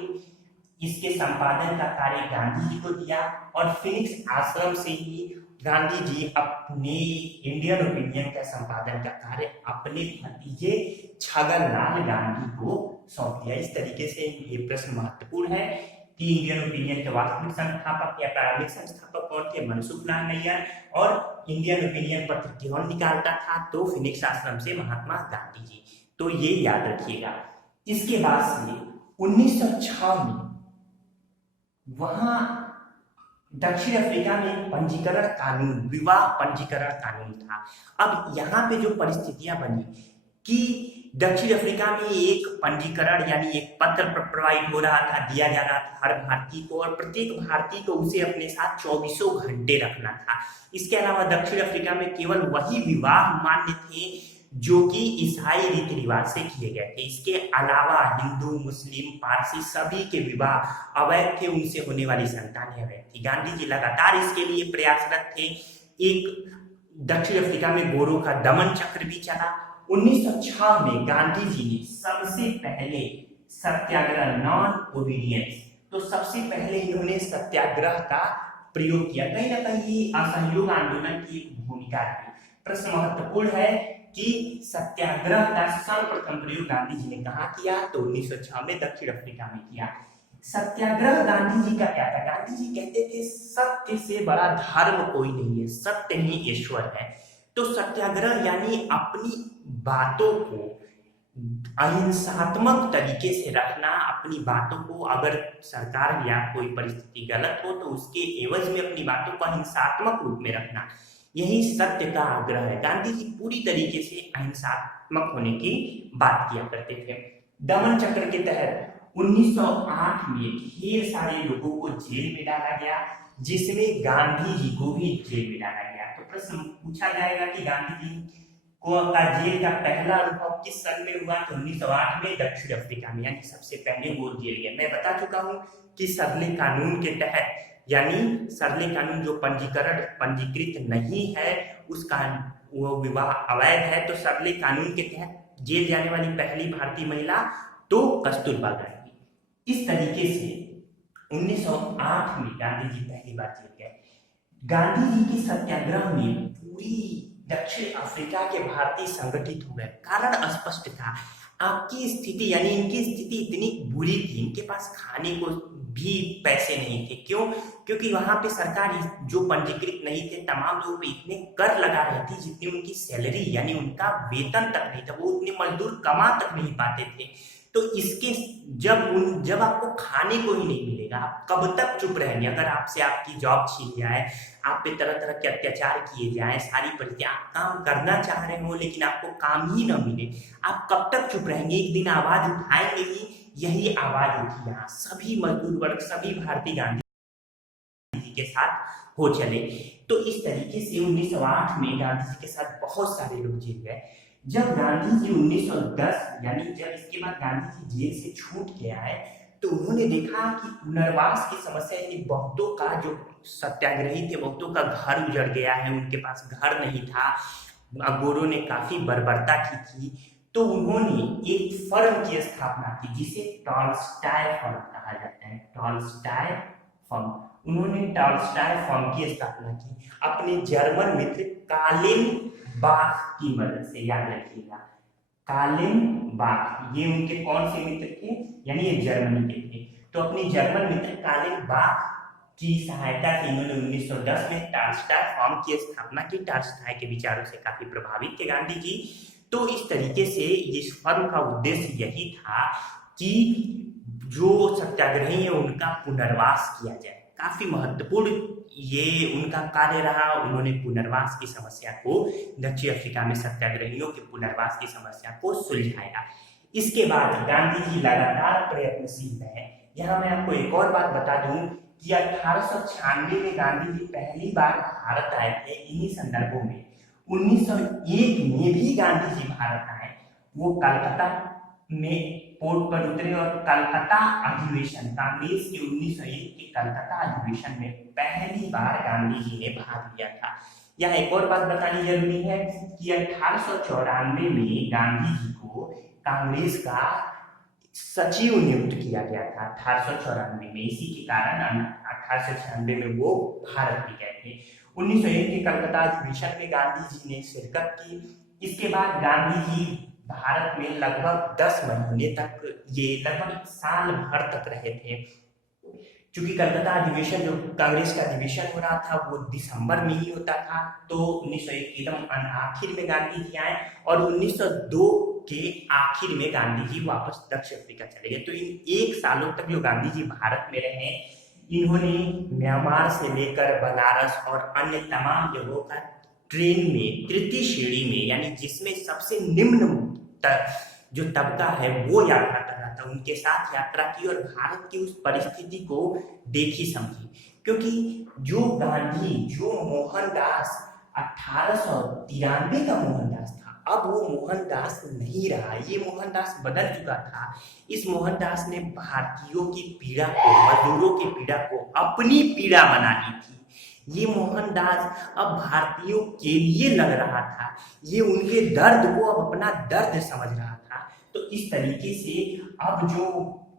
इसके संपादन का कार्य गांधी जी को दिया और फिनिक्स आश्रम से ही गांधी जी अपने इंडियन ओपिनियन का संपादन का कार्य अपने भतीजे छगन लाल गांधी को सौंप दिया। इस तरीके से ये प्रश्न महत्वपूर्ण है कि इंडियन ओपिनियन के वास्तविक संस्थापक या प्रारंभिक संस्थापक कौन थे? मनसुख लाल नैयर। और इंडियन ओपिनियन पत्र कौन निकालता था? तो फिनिक्स आश्रम से महात्मा गांधी जी। तो ये याद रखिएगा। इसके बाद से 1906 में वहां दक्षिण अफ्रीका में पंजीकरण कानून, विवाह पंजीकरण कानून था। अब यहाँ पे जो परिस्थितियां बनी कि दक्षिण अफ्रीका में एक पंजीकरण यानी एक पत्र प्रोवाइड हो रहा था, दिया जा रहा था हर भारतीय को, और प्रत्येक भारतीय को उसे अपने साथ 24 घंटे रखना था। इसके अलावा दक्षिण अफ्रीका में केवल वही विवाह मान्य थे जो कि ईसाई रीति रिवाज से किए गए थे। इसके अलावा हिंदू, मुस्लिम, पारसी सभी के विवाह अवैध थे, उनसे होने वाली संतानें अवैध थी। गांधी जी लगातार इसके लिए प्रयासरत थे। एक दक्षिण अफ्रीका में गोरों का दमन चक्र भी चला। 1906 में गांधी जी ने सबसे पहले सत्याग्रह, नॉन ओबीडियंस, तो सबसे पहले इन्होंने सत्याग्रह का प्रयोग किया। कहीं ना कहीं असहयोग आंदोलन की भूमिका रही। प्रश्न महत्वपूर्ण है कि सत्याग्रह का सर्वप्रथम प्रयोग गांधी जी ने कहा किया? तो 1906 में दक्षिण अफ्रीका में किया। सत्याग्रह गांधी जी का क्या था? गांधी जी कहते थे सत्य से बड़ा धर्म कोई नहीं है, सत्य ही ईश्वर है। तो सत्याग्रह यानी अपनी बातों को अहिंसात्मक तरीके से रखना, अपनी बातों को अगर सरकार या कोई परिस्थिति गलत हो तो उसके एवज में अपनी बातों को अहिंसात्मक रूप में रखना, यही सत्य का आग्रह है। गांधी जी पूरी तरीके से अहिंसात्मक होने की बात किया करते थे। दमन चक्र के तहत 1908 में ढेर सारे लोगों को जेल में डाला गया, जिसमें गांधी जी को भी जेल में डाला गया। तो प्रश्न पूछा जाएगा कि गांधी जी को का जेल का पहला अनुभव किस सन में हुआ? तो 1908 में दक्षिण अफ्रीका में, यानी सबसे पहले वो जेल गए। मैं बता चुका हूँ कि सरले कानून के तहत, यानी सरले कानून जो पंजीकृत नहीं है उसका वो विवाह अवैध है, तो सरले कानून के तहत जेल जाने वाली पहली भारतीय महिला तो कस्तूरबा गांधी। इस तरीके से 1908 में गांधी जी पहली बार जेल गए। गांधी जी के सत्याग्रह में पूरी दक्षिण अफ्रीका के भारतीय संगठित हो गए। कारण स्पष्ट था, आपकी स्थिति यानी इनकी स्थिति इतनी बुरी थी, इनके पास खाने को भी पैसे नहीं थे। क्यों? क्योंकि वहां पे सरकार जो पंजीकृत नहीं थे तमाम लोगों पे इतने कर लगा रही थी जितनी उनकी सैलरी यानी उनका वेतन तक नहीं था, वो उतने मजदूर कमा तक नहीं पाते थे। तो इसके जब आपको खाने को ही नहीं मिलेगा, आप कब तक चुप रहेंगे? अगर आपसे आपकी जॉब छीन जाए, आप पे तरह तरह के अत्याचार किए जाए, सारी परिस्थितियां, आप काम करना चाह रहे हो लेकिन आपको काम ही ना मिले, आप कब तक चुप रहेंगे? एक दिन आवाज उठाएंगे ही। यही आवाज उठी यहाँ सभी मजदूर वर्ग, सभी भारतीय गांधी जी के साथ हो चले। तो इस तरीके से 1908 में गांधी जी के साथ बहुत सारे लोग जेल गए। जब गांधी जी 1910 यानी जब इसके बाद गांधी जी जेल से छूट के आए तो उन्होंने देखा कि पुनर्वास की समस्या, यानी बहुतों का जो सत्याग्रही थे बहुतों का घर उजड़ गया है, उनके पास घर नहीं था, गोरों ने काफी बर्बरता की थी। तो उन्होंने एक फर्म की स्थापना की जिसे टॉलस्टॉय फर्म कहा जाता है। टॉलस्टॉय फर्म, उन्होंने टॉलस्टॉय फर्म की स्थापना की अपने जर्मन मित्र कार्ल बाख की मदद से। याद रखिएगा, कार्ल बाख, ये उनके कौन से मित्र थे? यानी ये जर्मनी के थे। तो अपने जर्मन मित्र कार्ल बाख की सहायता से इन्होंने 1910 में टॉलस्टॉय फर्म की स्थापना की। टॉलस्टॉय के विचारों से काफी प्रभावित थे गांधी जी। तो इस तरीके से इस फर्म का उद्देश्य यही था कि जो सत्याग्रही है उनका पुनर्वास किया जाए। काफी महत्वपूर्ण ये उनका कार्य रहा। उन्होंने पुनर्वास की समस्या को, दक्षिण अफ्रीका में सत्याग्रहियों के पुनर्वास की समस्या को सुलझाया। इसके बाद गांधी जी लगातार प्रयत्नशील रहे। यहाँ मैं आपको एक और बात बता दूं कि 1896 में गांधी जी पहली बार भारत आए थे। इन्हीं संदर्भों में 1901 में भी गांधी जी भारत आए। वो कलकत्ता में पोर्ट पर उतरे और कलकत्ता अधिवेशन, कांग्रेस के 1901 के कलकत्ता अधिवेशन में पहली बार गांधी जी ने भाग लिया था। यह एक और बात बतानी जरूरी है कि 1894 में गांधी जी को कांग्रेस का सचिव नियुक्त किया गया था 1894 में। इसी के कारण 1896 में वो भारत भी गए थे। 1901 के कलकत्ता अधिवेशन में गांधी जी ने शिरकत की। इसके बाद गांधी जी भारत में लगभग 10 महीने तक, ये लगभग साल भर तक रहे थे। क्योंकि कलकत्ता अधिवेशन, जो कांग्रेस का अधिवेशन हो रहा था, वो दिसंबर में ही होता था, तो 1901 एकदम आखिर में गांधी जी आए और 1902 के आखिर में गांधी जी वापस दक्षिण अफ्रीका चले गए। तो इन 1 सालों तक जो गांधी जी भारत में रहे, इन्होंने म्यांमार से लेकर बनारस और अन्य तमाम जगहों का ट्रेन में तृतीय श्रेणी में, यानी जिसमें सबसे निम्न जो तबका है वो यात्रा कर रहा था, उनके साथ यात्रा की और भारत की उस परिस्थिति को देखी समझी। क्योंकि जो गांधी, जो मोहनदास 1893 का मोहनदास था, अब वो मोहनदास नहीं रहा, ये मोहनदास बदल चुका था। इस मोहनदास ने भारतीयों की पीड़ा को, मजदूरों की पीड़ा को अपनी पीड़ा बना ली थी। ये मोहनदास अब भारतीयों के लिए लग रहा था, ये उनके दर्द को अब अपना दर्द समझ रहा था। तो इस तरीके से अब जो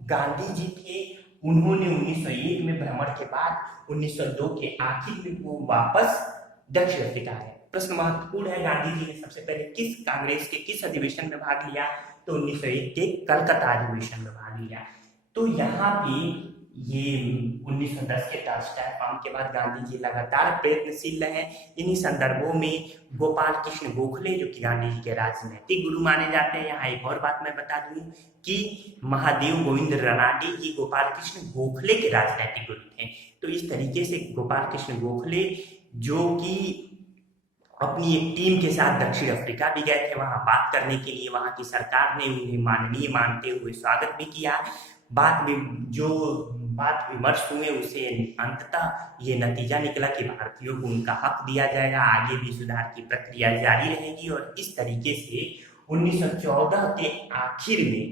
गांधी जी थे, उन्होंने 1901 में भ्रमण के बाद 1902 के आखिर में वो वापस दक्षिण अफ्रीका आए। प्रश्न महत्वपूर्ण है, गांधी जी ने सबसे पहले किस कांग्रेस के किस अधिवेशन में भाग लिया? तो 1901 के कलकत्ता अधिवेशन में भाग लिया। तो यहाँ पे ये 1910 के टॉलस्टॉय फार्म के बाद गांधी जी लगातार प्रयत्नशील रहे। इन्हीं संदर्भों में गोपाल कृष्ण गोखले, जो कि गांधी जी के राजनैतिक गुरु माने जाते हैं, यहाँ एक और बात मैं बता दूं कि महादेव गोविंद रानडे ये गोपाल कृष्ण गोखले के राजनैतिक गुरु थे। तो इस तरीके से गोपाल कृष्ण गोखले, जो कि अपनी एक टीम के साथ दक्षिण अफ्रीका भी गए थे वहां बात करने के लिए, वहां की सरकार ने उन्हें माननीय मानते हुए स्वागत भी किया। बात विमर्श हुए, उसे अंततः ये नतीजा निकला कि भारतीयों को उनका हक दिया जाएगा, आगे भी सुधार की प्रक्रिया जारी रहेगी। और इस तरीके से 1914 के आखिर में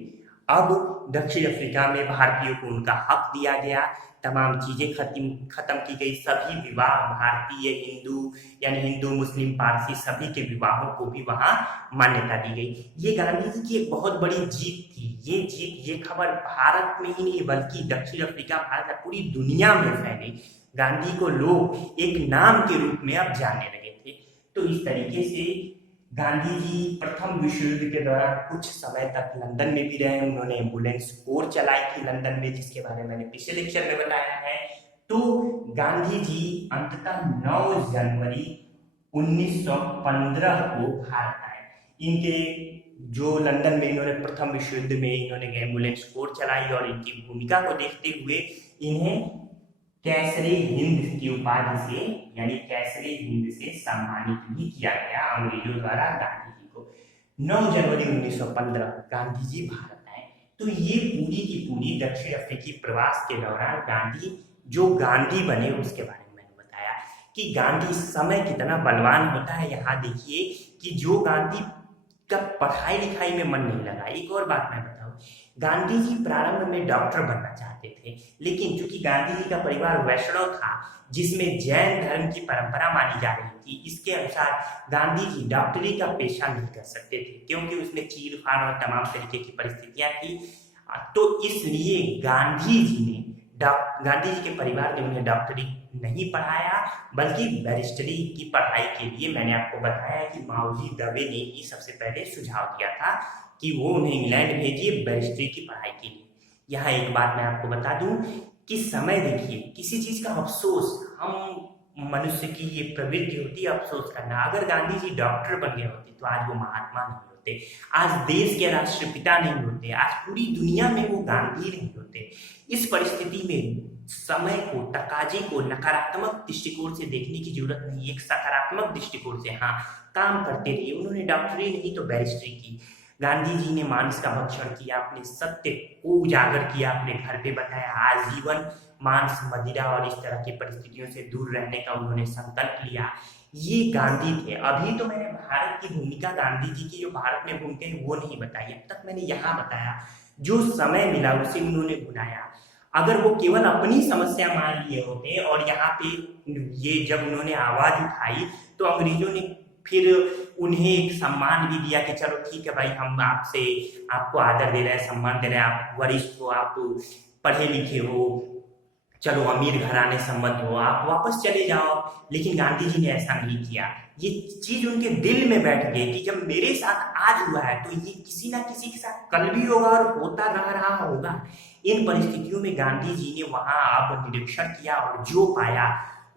अब दक्षिण अफ्रीका में भारतीयों को उनका हक दिया गया, तमाम चीजें खत्म की गई। सभी विवाह भारतीय, हिंदू, यानी हिंदू, मुस्लिम, पारसी सभी के विवाहों को भी वहां मान्यता दी गई। ये गांधी जी की एक बहुत बड़ी जीत थी। ये खबर भारत में ही नहीं बल्कि दक्षिण अफ्रीका, भारत, पूरी दुनिया में फैली। गांधी को लोग एक नाम के रूप में अब जानने लगे थे। तो इस तरीके से गांधी जी प्रथम विश्व युद्ध के दौरान कुछ समय तक लंदन में भी रहे। उन्होंने एम्बुलेंस कोर चलाई थी लंदन में, जिसके बारे में मैंने पिछले लेक्चर में बताया है। तो गांधी जी अंततः 9 जनवरी 1915 को भारत आए। इनके जो लंदन में इन्होंने प्रथम विश्व युद्ध में इन्होंने एम्बुलेंस कोर चलाई और इनकी भूमिका को देखते हुए इन्हें कैसरे हिंद की उपाधि से, यानी कैसरे हिंद से सम्मानित भी किया गया अंग्रेजों द्वारा गांधी जी को। 9 जनवरी 1915 गांधी जी भारत आए। तो ये पूरी की पूरी दक्षिण अफ्रीकी प्रवास के दौरान गांधी बने उसके बारे में मैंने बताया कि गांधी समय कितना बलवान होता है। यहाँ देखिए कि जो गांधी का पढ़ाई लिखाई में मन नहीं लगा। एक और बात मैं बताऊं, गांधी जी प्रारंभ में डॉक्टर बनना चाहते थे, लेकिन चूंकि गांधी जी का परिवार वैष्णव था, जिसमें जैन धर्म की परंपरा मानी जा रही थी, इसके अनुसार गांधी जी डॉक्टरी का पेशा नहीं कर सकते थे, क्योंकि उसमें चीर फाड़ और तमाम तरीके की परिस्थितियां थी। तो इसलिए गांधी जी के परिवार ने उन्हें डॉक्टरी नहीं पढ़ाया, बल्कि बैरिस्टरी की पढ़ाई के लिए मैंने आपको बताया कि माओजी दवे ने ही सबसे पहले सुझाव दिया था कि वो उन्हें इंग्लैंड भेजिए बैरिस्टरी की पढ़ाई के लिए। यहाँ एक बात मैं आपको बता दूं कि समय देखिए, किसी चीज का अफसोस, हम मनुष्य की ये प्रवृत्ति होती है अफसोस करना। अगर गांधी जी डॉक्टर बन गए होते तो आज वो महात्मा नहीं होते, आज देश के राष्ट्रपिता नहीं होते, आज पूरी दुनिया में वो गांधी नहीं होते। इस परिस्थिति में समय को, तकाजे को नकारात्मक दृष्टिकोण से देखने की जरूरत नहीं, एक सकारात्मक दृष्टिकोण से काम करते रहिए। उन्होंने डॉक्टरी नहीं तो बैरिस्टरी की। गांधी जी ने मांस का भक्षण किया, अपने सत्य को उजागर किया, अपने घर पे बताया, आजीवन मांस, मदिरा और इस तरह की परिस्थितियों से दूर रहने का उन्होंने संकल्प लिया। ये गांधी थे। अभी तो मैंने भारत की भूमिका गांधी जी की जो भारत में घूमते हैं वो नहीं बताई, अब तक मैंने यहाँ बताया जो समय मिला उसे उन्होंने भुलाया। अगर वो केवल अपनी समस्या मान लिए होते और यहाँ पे ये जब उन्होंने आवाज उठाई तो अंग्रेजों ने फिर उन्हें एक सम्मान भी दिया कि चलो ठीक है भाई, हम आपसे आपको आदर दे रहे हैं, सम्मान दे रहे हैं, आप वरिष्ठ हो, आप पढ़े लिखे हो, चलो अमीर घराने संबंध हो, आप वापस चले जाओ। लेकिन गांधी जी ने ऐसा नहीं किया। ये चीज उनके दिल में बैठ गई कि जब मेरे साथ आज हुआ है तो ये किसी ना किसी के साथ कल भी होगा और होता रह रहा होगा। इन परिस्थितियों में गांधी जी ने वहां अब निरीक्षण किया और जो पाया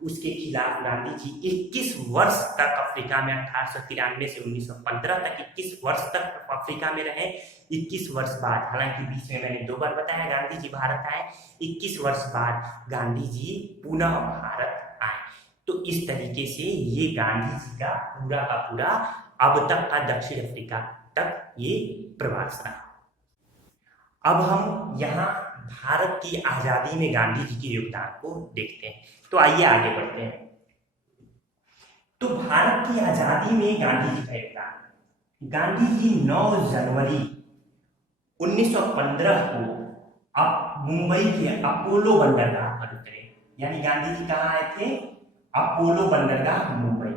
उसके खिलाफ गांधी जी 21 वर्ष तक अफ्रीका में 1893 से 1915 तक 21 वर्ष तक अफ्रीका में रहे। 21 वर्ष बाद, हालांकि बीच में मैंने 2 बार बताया गांधी जी भारत आए, 21 वर्ष बाद गांधी जी पुनः भारत आए। तो इस तरीके से ये गांधी जी का पूरा अब तक का दक्षिण अफ्रीका तक ये प्रवास रहा। अब हम यहाँ भारत की आजादी में गांधी जी के योगदान को देखते हैं। तो आइए आगे बढ़ते हैं। तो भारत की आजादी में गांधी जी का योगदान। गांधी जी 9 जनवरी 1915 को मुंबई के अपोलो बंदरगाह पर उतरे। यानी गांधी जी कहाँ आए थे? अपोलो बंदरगाह मुंबई।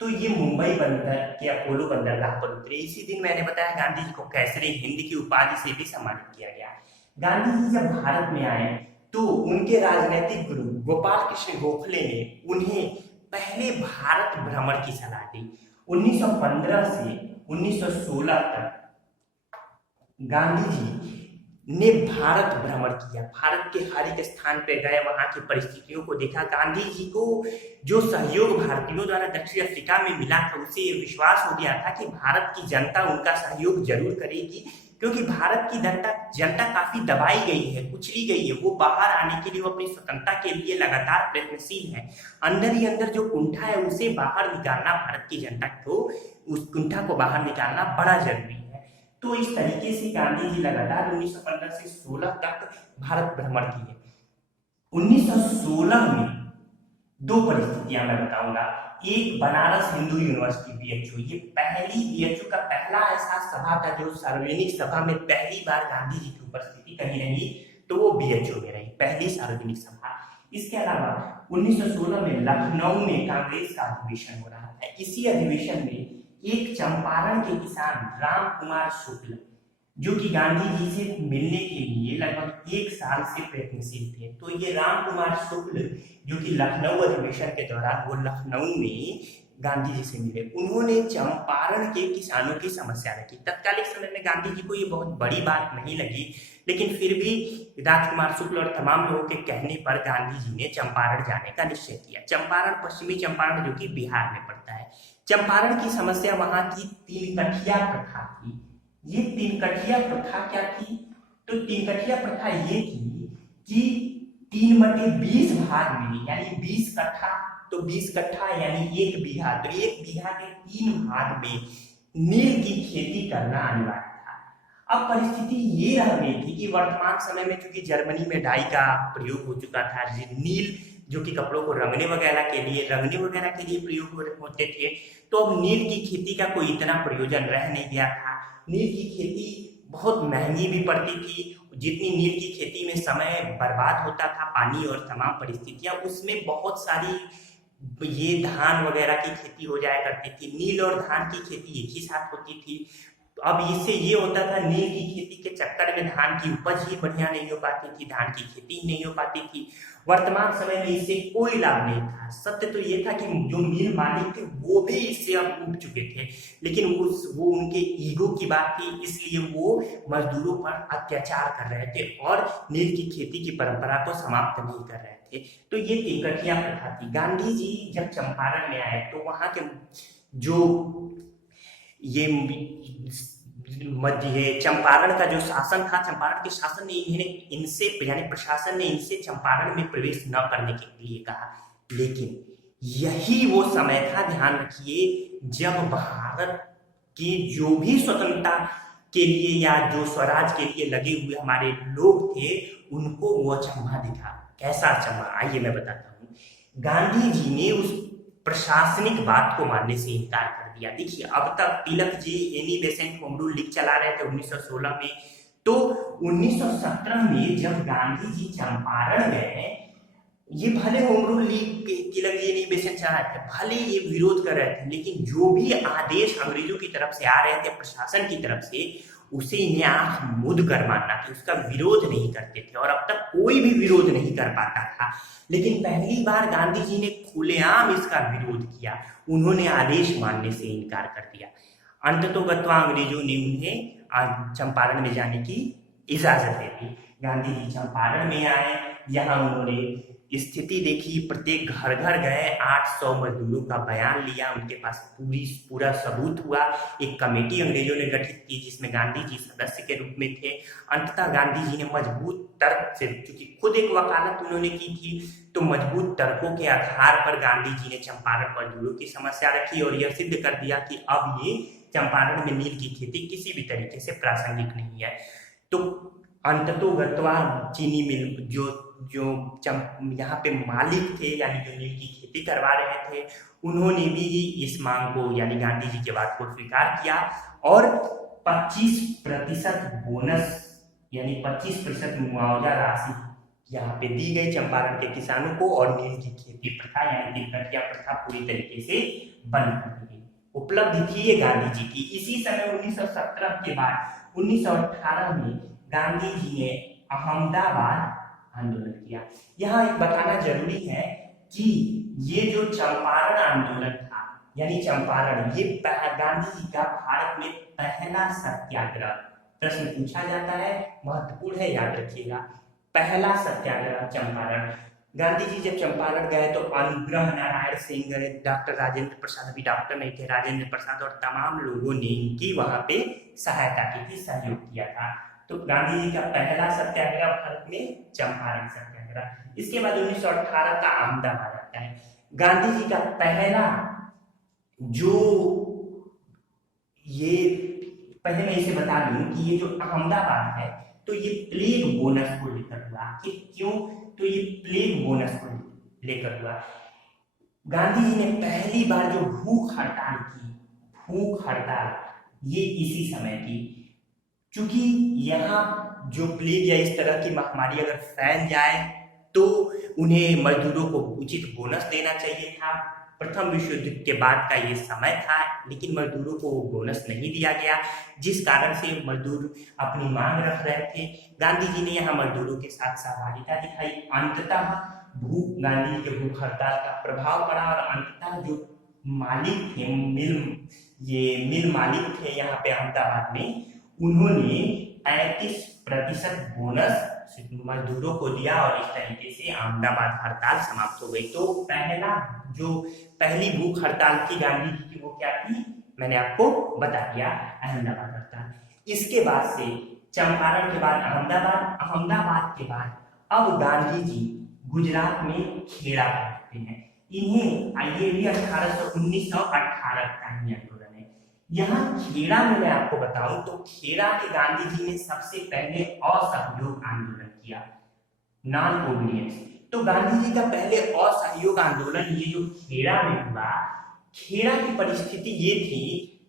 तो ये मुंबई बंदर के अपोलो बंदरगाह पर उतरे। इसी दिन मैंने बताया गांधी जी को कैसरे हिंद की उपाधि से भी सम्मानित किया गया। गांधी जी जब भारत में आए तो उनके राजनीतिक गुरु गोपाल कृष्ण गोखले ने उन्हें पहले भारत भ्रमण की सलाह दी। 1915 से 1916 तक गांधी जी ने भारत भ्रमण किया, भारत के हर एक स्थान पे गए, वहां की परिस्थितियों को देखा। गांधी जी को जो सहयोग भारतीयों द्वारा दक्षिण अफ्रीका में मिला था उससे ये विश्वास हो गया था कि भारत की जनता उनका सहयोग जरूर करेगी, क्योंकि भारत की जनता काफी दबाई गई है, कुचली गई है। वो बाहर आने के लिए, वो अपनी स्वतंत्रता के लिए लगातार प्रयत्नशील है। अंदर ही अंदर जो कुंठा है उसे बाहर निकालना, भारत की जनता को उस कुंठा को बाहर निकालना बड़ा जरूरी है। तो इस तरीके से गांधी जी लगातार 1915 से 16 तक भारत भ्रमण किए। 1916 में 2 परिस्थितियां मैं बताऊंगा। एक बनारस हिंदू यूनिवर्सिटी बीएचयू, ये पहली बीएचयू का पहला ऐसा सभा था जो सार्वजनिक सभा में पहली बार गांधी जी की उपस्थिति कहीं रही, तो वो बीएचयू में रही, पहली सार्वजनिक सभा। इसके अलावा 1916 में लखनऊ में कांग्रेस का अधिवेशन हो रहा था। इसी अधिवेशन में एक चंपारण के किसान राम कुमार शुक्ल, जो कि गांधी जी से मिलने के लिए लगभग 1 साल से प्रयत्नशील थे। तो ये राम कुमार शुक्ल जो कि लखनऊ अधिवेशन के दौरान वो लखनऊ में गांधी जी से मिले। उन्होंने चंपारण के किसानों की समस्या रखी। तत्कालिक समय में गांधी जी को ये बहुत बड़ी बात नहीं लगी, लेकिन फिर भी राजकुमार शुक्ल और तमाम लोगों के कहने पर गांधी जी ने चंपारण जाने का निश्चय किया। चंपारण पश्चिमी चंपारण जो कि बिहार में पड़ता है। चंपारण की समस्या वहां की 3 कठिया प्रथा थी। ये 3 कठिया प्रथा क्या थी? तो 3 कठिया प्रथा ये थी कि 3/20 भाग में, यानी 20 कट्ठा, तो 20 कट्ठा यानी 1 बीघा, तो 1 बीघा के 3 भाग में नील की खेती करना अनिवार्य था। अब परिस्थिति ये रह गई थी कि वर्तमान समय में चूंकि जर्मनी में डाई का प्रयोग हो चुका था, नील जो कि कपड़ों को रंगने वगैरह के लिए प्रयोग होते थे, तो अब नील की खेती का कोई इतना प्रयोजन रह नहीं गया था। नील की खेती बहुत महंगी भी पड़ती थी। जितनी नील की खेती में समय बर्बाद होता था, पानी और तमाम परिस्थितियां, उसमें बहुत सारी ये धान वगैरह की खेती हो जाया करती थी। नील और धान की खेती एक ही साथ होती थी। तो अब इससे ये होता था, नील की खेती के चक्कर में धान की उपज ही बढ़िया नहीं हो पाती थी, धान की खेती ही नहीं हो पाती थी। वर्तमान समय में इससे कोई लाभ नहीं था। सत्य तो ये था कि जो मिल मालिक थे वो भी इससे अब उब चुके थे, लेकिन वो उनके ईगो की बात थी, इसलिए वो मजदूरों पर अत्याचार कर रहे थे और नील की खेती की परंपरा को समाप्त नहीं कर रहे थे। तो ये 3 कठिया प्रथा थी। गांधी जी जब चंपारण में आए तो वहां के जो ये मध्य चंपारण का जो शासन था, चंपारण के शासन ने इनसे यानी प्रशासन ने इनसे चंपारण में प्रवेश न करने के लिए कहा। लेकिन यही वो समय था, ध्यान रखिए, जब भारत के जो भी स्वतंत्रता के लिए या जो स्वराज के लिए लगे हुए हमारे लोग थे, उनको वो अचंभा दिखा। कैसा अचंभा? आइए मैं बताता हूँ। गांधी जी ने उस प्रशासनिक बात को मानने से इनकार कर दिया। देखिए, अब तक Tilak ji Annie Besant home rule लिख चला रहे थे 1916 में, तो 1917 में जब गांधी जी चंपारण गए, ये भले home rule league Tilak ji Annie Besant चला रहे थे, भले ये विरोध कर रहे थे, लेकिन जो भी आदेश अंग्रेजों की तरफ से आ रहे थे, प्रशासन की तरफ से, उसे इन्हें आंख मूंद कर मानना था, उसका विरोध नहीं करते थे। और अब तक कोई भी विरोध नहीं कर पाता था, लेकिन पहली बार गांधी जी ने खुलेआम इसका विरोध किया। उन्होंने आदेश मानने से इनकार कर दिया। अंततोगत्वा अंग्रेजों ने उन्हें चंपारण में जाने की इजाजत दे दी। गांधी जी चंपारण में आए, यहाँ उन्होंने स्थिति देखी, प्रत्येक घर घर गए, 800 मजदूरों का बयान लिया, उनके पास पूरा सबूत हुआ। एक कमेटी अंग्रेजों ने गठित की जिसमें गांधी जी सदस्य के रूप में थे। अंततः गांधी जी ने मजबूत तर्क से, क्योंकि खुद एक वकालत उन्होंने की थी, तो मजबूत तर्कों के आधार पर गांधी जी ने चंपारण मजदूरों की समस्या रखी और यह सिद्ध कर दिया कि अब ये चंपारण में नील की खेती किसी भी तरीके से प्रासंगिक नहीं है। तो अंततोगत्वा चीनी मिल जो यहाँ पे मालिक थे, यानी जो नील की खेती करवा रहे थे, उन्होंने भी इस मांग को, यानी गांधी जी के बात को स्वीकार किया और 25% बोनस, यानी 25% मुआवजा राशि यहाँ पे दी गई चंपारण के किसानों को, और नील की खेती प्रथा यानी तिलकटिया प्रथा पूरी तरीके से बंद कर दी गई। उपलब्धि थी ये गांधी जी की। इसी समय 1917 के बाद 1918 में गांधी जी ने अहमदाबाद आंदोलन किया। यहाँ एक बताना जरूरी है कि ये जो चंपारण आंदोलन था, यानी चंपारण, ये गांधी जी का भारत में पहला सत्याग्रह। प्रश्न पूछा जाता है, महत्वपूर्ण है, याद रखिएगा। पहला सत्याग्रह चंपारण। गांधी जी जब चंपारण गए तो अनुग्रह नारायण सिंह गए, डॉक्टर राजेंद्र प्रसाद, अभी डॉक्टर नहीं थे, राजेंद्र प्रसाद और तमाम लोगों ने इनकी वहां पे सहायता की थी, सहयोग किया था। तो गांधी जी का पहला सत्याग्रह भारत में चंपारण सत्याग्रह। इसके बाद 1918 का अहमदाबाद आता है। गांधी जी का पहला जो, ये पहले मैं इसे बता दूं कि ये जो अहमदाबाद है, तो ये प्लेग बोनस को लेकर हुआ। क्यों? तो ये प्लेग बोनस को लेकर हुआ। गांधी जी ने पहली बार जो भूख हड़ताल की, भूख हड़ताल, ये इसी समय की, क्योंकि यहाँ जो प्लेग या इस तरह की महामारी अगर फैल जाए तो उन्हें मजदूरों को उचित बोनस देना चाहिए था। प्रथम विश्व युद्ध के बाद का ये समय था, लेकिन मजदूरों को बोनस नहीं दिया गया, जिस कारण से मजदूर अपनी मांग रख रहे थे। गांधी जी ने यहाँ मजदूरों के साथ सहभागिता दिखाई। अंततः गांधी जी के भूख हड़ताल का प्रभाव पड़ा और अंततः जो मालिक थे, मिल मालिक थे यहाँ पे अहमदाबाद में, उन्होंने 35% बोनस मजदूरों को दिया और इस तरीके से अहमदाबाद हड़ताल समाप्त हो गई। तो पहली भूख हड़ताल की गांधी जी की, वो क्या थी, मैंने आपको बता दिया, अहमदाबाद हड़ताल। इसके बाद से चंपारण के बाद अहमदाबाद के बाद अब गांधी जी गुजरात में खेड़ा पहुंचते हैं। इन्हें ये भी 1918 का ही आंदोलन है। यहाँ खेड़ा में मैं आपको बताऊं तो खेड़ा के गांधी जी ने सबसे पहले असहयोग आंदोलन किया, नॉन ओबीडियंस। तो गांधी जी का पहले असहयोग आंदोलन ये जो खेड़ा में हुआ, खेड़ा की परिस्थिति ये थी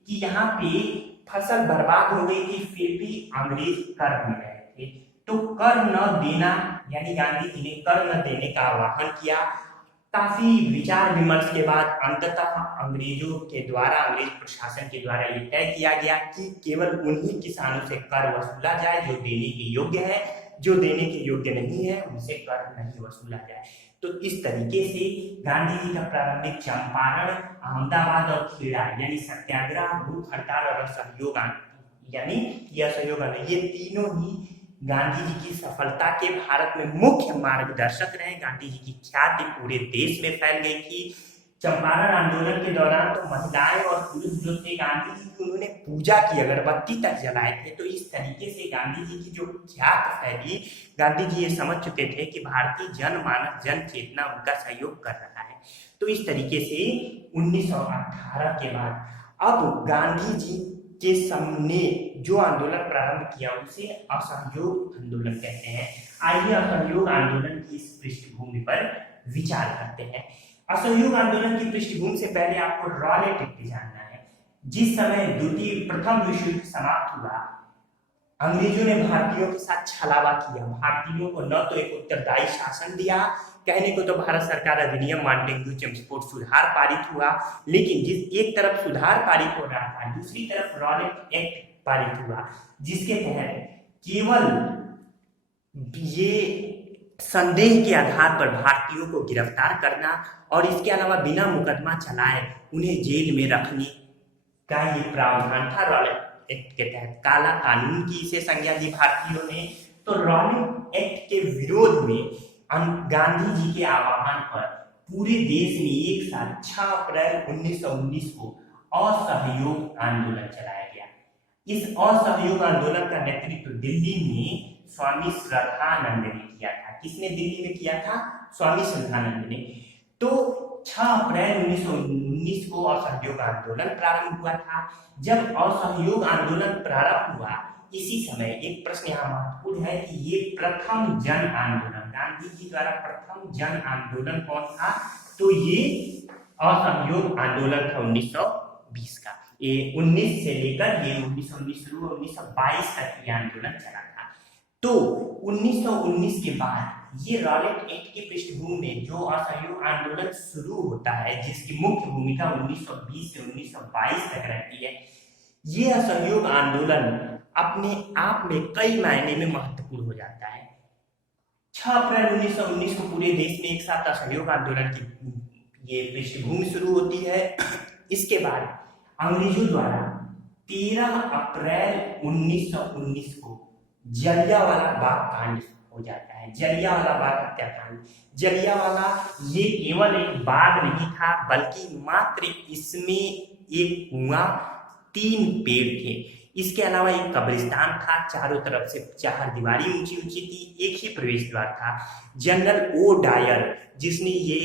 कि यहाँ पे फसल बर्बाद हो गई थी, फिर भी अंग्रेज कर नहीं रहे थे। तो कर न देना, यानी गांधी जी ने कर न देने का आह्वान किया। काफी विचार विमर्श के बाद अंततः अंग्रेजों के द्वारा, अंग्रेज प्रशासन के द्वारा ये तय किया गया कि केवल उन्हीं किसानों से कर वसूला जाए जो देने के योग्य है, जो देने के योग्य नहीं है उनसे कर नहीं वसूला जाए। तो इस तरीके से गांधी जी का प्रारंभिक चंपारण, अहमदाबाद और खेड़ा, यानी सत्याग्रह, भूख हड़ताल और असहयोग, यानी यह असहयोग, ये तीनों ही गांधी जी की सफलता के भारत में मुख्य मार्गदर्शक रहे। गांधी जी की ख्याति पूरे देश में फैल गई थी। चंपारण आंदोलन के दौरान तो महिलाएं और पुरुष जो थे, गांधी जी की उन्होंने पूजा की, अगरबत्ती तक जलाए थे। तो इस तरीके से गांधी जी की जो ख्याति फैली, गांधी जी ये समझ चुके थे कि भारतीय जनमानस, जन चेतना उनका सहयोग कर रहा है। तो इस तरीके से 1918 के बाद अब गांधी जी के सामने जो आंदोलन प्रारंभ किया उसे असहयोग आंदोलन कहते हैं। आइए असहयोग आंदोलन की इस पृष्ठभूमि पर विचार करते हैं। असहयोग आंदोलन की पृष्ठभूमि से पहले आपको रॉलेट एक्ट जानना है। जिस समय प्रथम विश्व युद्ध समाप्त हुआ, अंग्रेजों ने भारतीयों के साथ छलावा किया। भारतीयों को न तो एक उत्तरदायी शासन दिया, कहने को तो भारत सरकार अधिनियम मांटेग्यू चेम्सफोर्ड सुधार पारित हुआ, लेकिन जिस एक तरफ सुधार पारित हो रहा था, दूसरी तरफ रॉलेट एक्ट पारित हुआ, जिसके तहत केवल ये संदेह के आधार पर भारतीयों को गिरफ्तार करना और इसके अलावा बिना मुकदमा चलाए उन्हें जेल में रखने का ये प्रावधान था। रॉलेट एक्ट के तहत काला कानून की इसे संज्ञा दी भारतीयों ने। तो रॉलेट एक्ट के विरोध में गांधी जी के आह्वान पर पूरे देश में एक साथ 6 अप्रैल 1919 को असहयोग आंदोलन चलाया गया। इस असहयोग आंदोलन का नेतृत्व दिल्ली में स्वामी श्रद्धानंद ने किया था। किसने दिल्ली में किया था? स्वामी श्रद्धानंद ने। तो 6 अप्रैल 1919 को असहयोग आंदोलन प्रारंभ हुआ था। जब असहयोग आंदोलन प्रारंभ हुआ, इसी समय एक प्रश्न यहाँ महत्वपूर्ण है कि ये प्रथम जन आंदोलन, गांधी जी द्वारा प्रथम जन आंदोलन कौन था? तो ये असहयोग आंदोलन था 1920 का। ये 19 से लेकर ये 1919 शुरू 1922 तक ये आंदोलन चला था। तो 1919 के बाद ये रॉलेट एक्ट की पृष्ठभूमि में जो असहयोग आंदोलन शुरू होता है, जिसकी मुख्य भूमिका 1920 से 1922 तक रहती है, ये असहयोग आंदोलन अपने आप में कई मायने में महत्वपूर्ण हो जाता है। 6 अप्रैल 1919 को पूरे देश में एक साथ असहयोग आंदोलन की ये पृष्ठभूमि शुरू होती है। इसके बाद अंग्रेजों द्वारा 13 अप्रैल 1919 को जलियांवाला बाग कांड हो जाता है। जलियांवाला बाग हत्याकांड। जलियांवाला ये केवल एक बाग नहीं था, बल्कि मात्र इसमें एक कुआं, 3 पेड़ थे, इसके अलावा एक कब्रिस्तान था, चारों तरफ से 4 दीवारी ऊंची ऊंची थी, एक ही प्रवेश द्वार था। जनरल ओ डायर, जिसने ये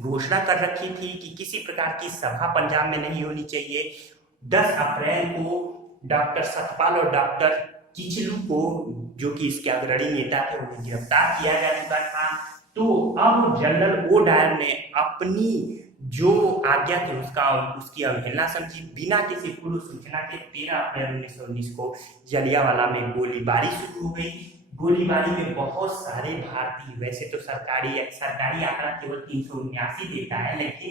घोषणा कर रखी थी कि किसी प्रकार की सभा पंजाब में नहीं होनी चाहिए। 10 अप्रैल को डॉक्टर सतपाल और डॉक्टर किचलू को, जो कि इसके अग्रणी नेता थे, उन्हें गिरफ्तार किया जा चुका था। तो अब जनरल ओ डायर ने अपनी जो आज्ञा थी उसकी अवहेलना समझी। बिना किसी पूर्व सूचना के 13 अप्रैल 1919 को जलियांवाला में गोलीबारी शुरू हो गई। गोलीबारी में बहुत सारे भारतीय, वैसे तो सरकारी आंकड़ा केवल 379 देता है, लेकिन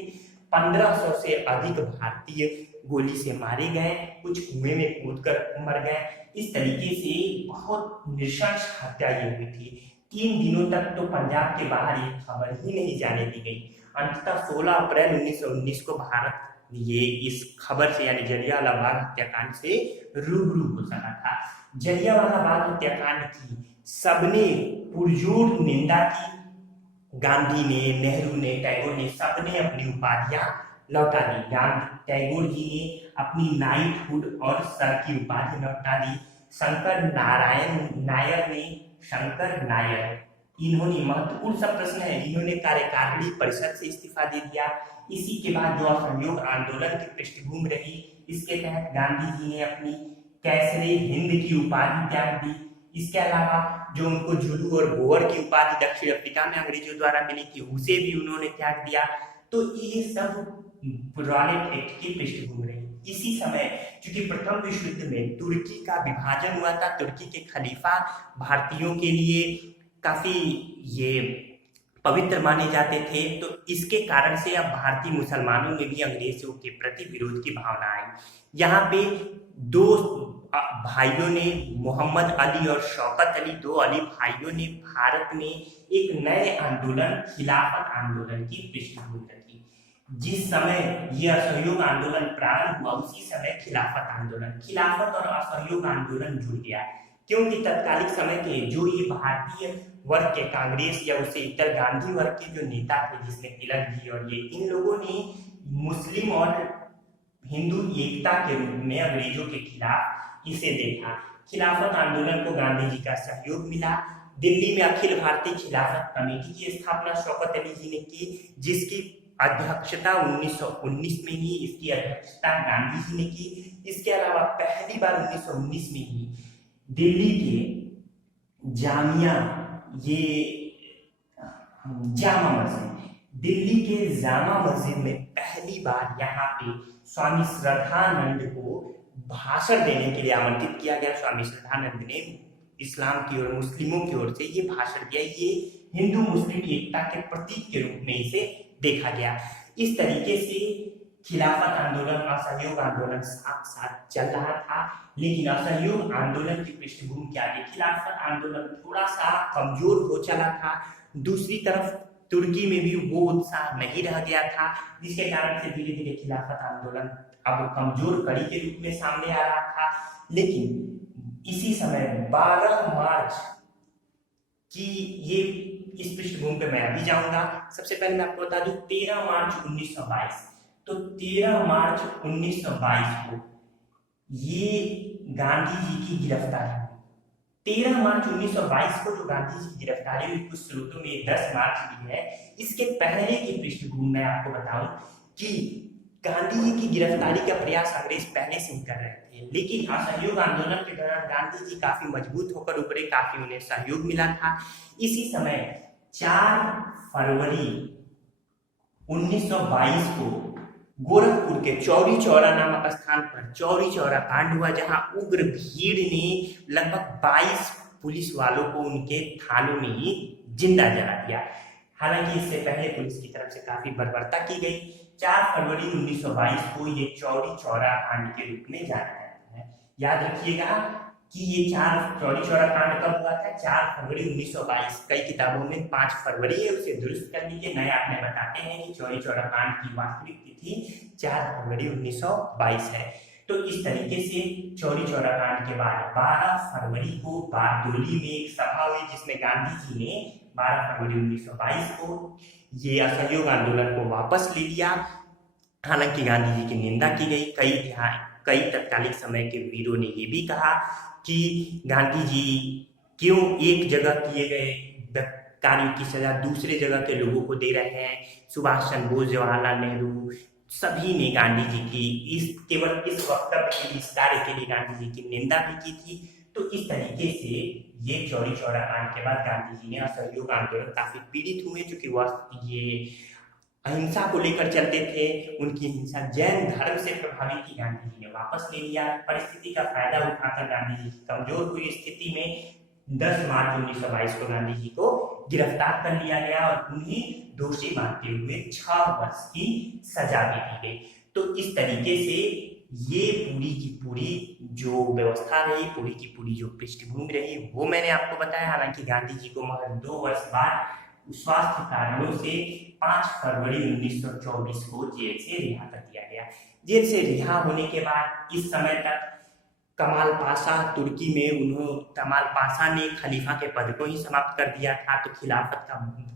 1500 से अधिक भारतीय गोली से मारे गए, कुछ कुएं में कूदकर मर गए। इस तरीके से बहुत नृशंस हत्या ये हुई थी। 3 दिनों तक तो पंजाब के बाहर ये खबर ही नहीं जाने दी गई। अंततः 16 अप्रैल 1919 को भारत ये इस खबर से, यानी जलियांवाला बाग हत्याकांड से रूबरू हो सका था। जलियांवाला बाग हत्याकांड की सबने पुरजोर निंदा की। गांधी ने, नेहरू ने, टैगोर ने, सबने अपनी उपाधियां लौटा दी। टैगोर जी ने अपनी नाइटहुड और सर की उपाधि लौटा दी। शंकर नायर इन्होंने, महत्वपूर्ण सा प्रश्न है, इन्होंने कार्यकारिणी परिषद से इस्तीफा दे दिया। इसी के बाद जो असहयोग आंदोलन की पृष्ठभूमि रही, इसके तहत गांधी जी ने अपनी कैसरे हिंद की उपाधि त्याग दी। इसके अलावा जो उनको जुलू और गोवर की उपाधि दक्षिण अफ्रीका में अंग्रेजों द्वारा मिली थी, उसे भी उन्होंने त्याग दिया। तो ये सब रॉलेट एक्ट की पृष्ठभूमि रही। इसी समय चूंकि प्रथम विश्व युद्ध में तुर्की का विभाजन हुआ था, तुर्की के खलीफा भारतीयों के लिए काफी ये पवित्र माने जाते थे, तो इसके कारण से अब भारतीय मुसलमानों में भी अंग्रेजों के प्रति विरोध की भावना आई। यहाँ पे 2 भाइयों ने, मोहम्मद अली और शौकत अली, 2 अली भाइयों ने भारत में एक नए आंदोलन, खिलाफत आंदोलन की पृष्ठभूमि रखी। जिस समय यह असहयोग आंदोलन प्रारंभ हुआ, उसी समय खिलाफत और असहयोग आंदोलन जुड़ गया, क्योंकि तत्कालिक समय के जो ये भारतीय वर्ग के, कांग्रेस या उसे इतर गांधी वर्ग के जो नेता थे, जिसमें तिलक जी और ये, इन लोगों ने मुस्लिम और हिंदू एकता के रूप में अंग्रेजों के खिलाफ इसे देखा। खिलाफत आंदोलन को गांधी जी का सहयोग मिला। दिल्ली में अखिल भारतीय खिलाफत कमेटी की स्थापना शौकत अली जी ने की, जिसकी अध्यक्षता 1919 में ही इसकी अध्यक्षता गांधी जी ने की। इसके अलावा पहली बार 1919 में ही दिल्ली के जामा मस्जिद, दिल्ली के जामा मस्जिद में पहली बार यहाँ पे स्वामी श्रद्धानंद को भाषण देने के लिए आमंत्रित किया गया। स्वामी श्रद्धानंद ने इस्लाम की और मुस्लिमों की ओर से ये भाषण दिया। ये हिंदू मुस्लिम एकता के प्रतीक के रूप में इसे देखा गया। इस तरीके से खिलाफत आंदोलन, असहयोग आंदोलन साथ साथ चल रहा था, लेकिन असहयोग आंदोलन की पृष्ठभूमि के आगे खिलाफत आंदोलन थोड़ा सा कमजोर हो चला था। दूसरी तरफ तुर्की में भी वो उत्साह नहीं रह गया था, जिसके कारण से धीरे धीरे खिलाफत आंदोलन अब कमजोर कड़ी के रूप में सामने आ रहा था। लेकिन इसी समय 12 मार्च की ये इस पृष्ठभूमि पे मैं अभी जाऊंगा। सबसे पहले मैं आपको बता दूं 13 मार्च 1922, तो 13 मार्च 1922 को ये गांधी जी की गिरफ्तारी हुई। 13 मार्च 1922 को जो गांधी जी की गिरफ्तारी हुई, कुछ स्रोतों में 10 मार्च भी है। इसके पहले की पृष्ठभूमि मैं आपको बताऊं कि गांधी जी की गिरफ्तारी का प्रयास अंग्रेज पहले से ही कर रहे थे, लेकिन असहयोग आंदोलन के दौरान गांधी जी काफी मजबूत होकर उभरे, काफी उन्हें सहयोग मिला था। इसी समय 4 फरवरी 1922 को गोरखपुर के चौरी चौरा नामक स्थान पर चौरी चौरा कांड हुआ, जहां उग्र भीड़ ने लगभग 22 पुलिस वालों को उनके थानों में ही जिंदा जला दिया। हालांकि इससे पहले पुलिस की तरफ से काफी बर्बरता की गई। 4 फरवरी 1922 को ये चौरी चौरा कांड के रूप में जाना जाता है। याद रखिएगा कि ये चौरी चौरा कांड कब हुआ था? 4 फरवरी 1922। कई किताबों में 5 फरवरी है, उसे दुरुस्त कर लीजिए। नया में बताते हैं कि चौरी चौरा कांड की वास्तविक तिथि 4 फरवरी 1922 है। तो इस तरीके से चौरी चौरा कांड के बाद 12 फरवरी को बारडोली में एक सभा हुई, जिसमें गांधी जी ने 12 फरवरी 1922 को ये असहयोग आंदोलन को वापस ले लिया। हालांकि गांधी जी की निंदा की गई। कई तत्कालिक समय के वीरों ने ये भी कहा कि गांधी जी क्यों एक जगह किए गए कार्यों की सजा दूसरे जगह के लोगों को दे रहे हैं। सुभाष चंद्र बोस, जवाहरलाल नेहरू, सभी ने गांधी जी की केवल इस वक्तव्य के, इस कार्य के लिए गांधी जी की निंदा भी की थी। तो इस तरीके से ये चौरी चौरा कांड के बाद गांधी जी ने असहयोग आंदोलन काफी पीड़ित हुए, क्योंकि वह ये अहिंसा को लेकर चलते थे। उनकी हिंसा जैन धर्म से प्रभावित थी। गांधी जी ने वापस ले लिया। परिस्थिति का फायदा उठाकर गांधी जी की कमजोर हुई स्थिति में 10 मार्च 1922 को गांधी जी को गिरफ्तार कर लिया गया और उन्हें दोषी मानते हुए 6 वर्ष की सजा भी दी गई। तो इस तरीके से ये पूरी की पूरी जो व्यवस्था रही, पूरी की पूरी जो पृष्ठभूमि रही, वो मैंने आपको बताया। हालांकि गांधी जी को महज 2 वर्ष बाद स्वास्थ्य कारणों से 5 फरवरी 1924 को जेल से रिहा कर दिया गया। जेल से रिहा होने के बाद इस समय तक कमाल पाशा तुर्की में कमाल पाशा ने खलीफा के पद को ही समाप्त कर दिया था, तो खिलाफत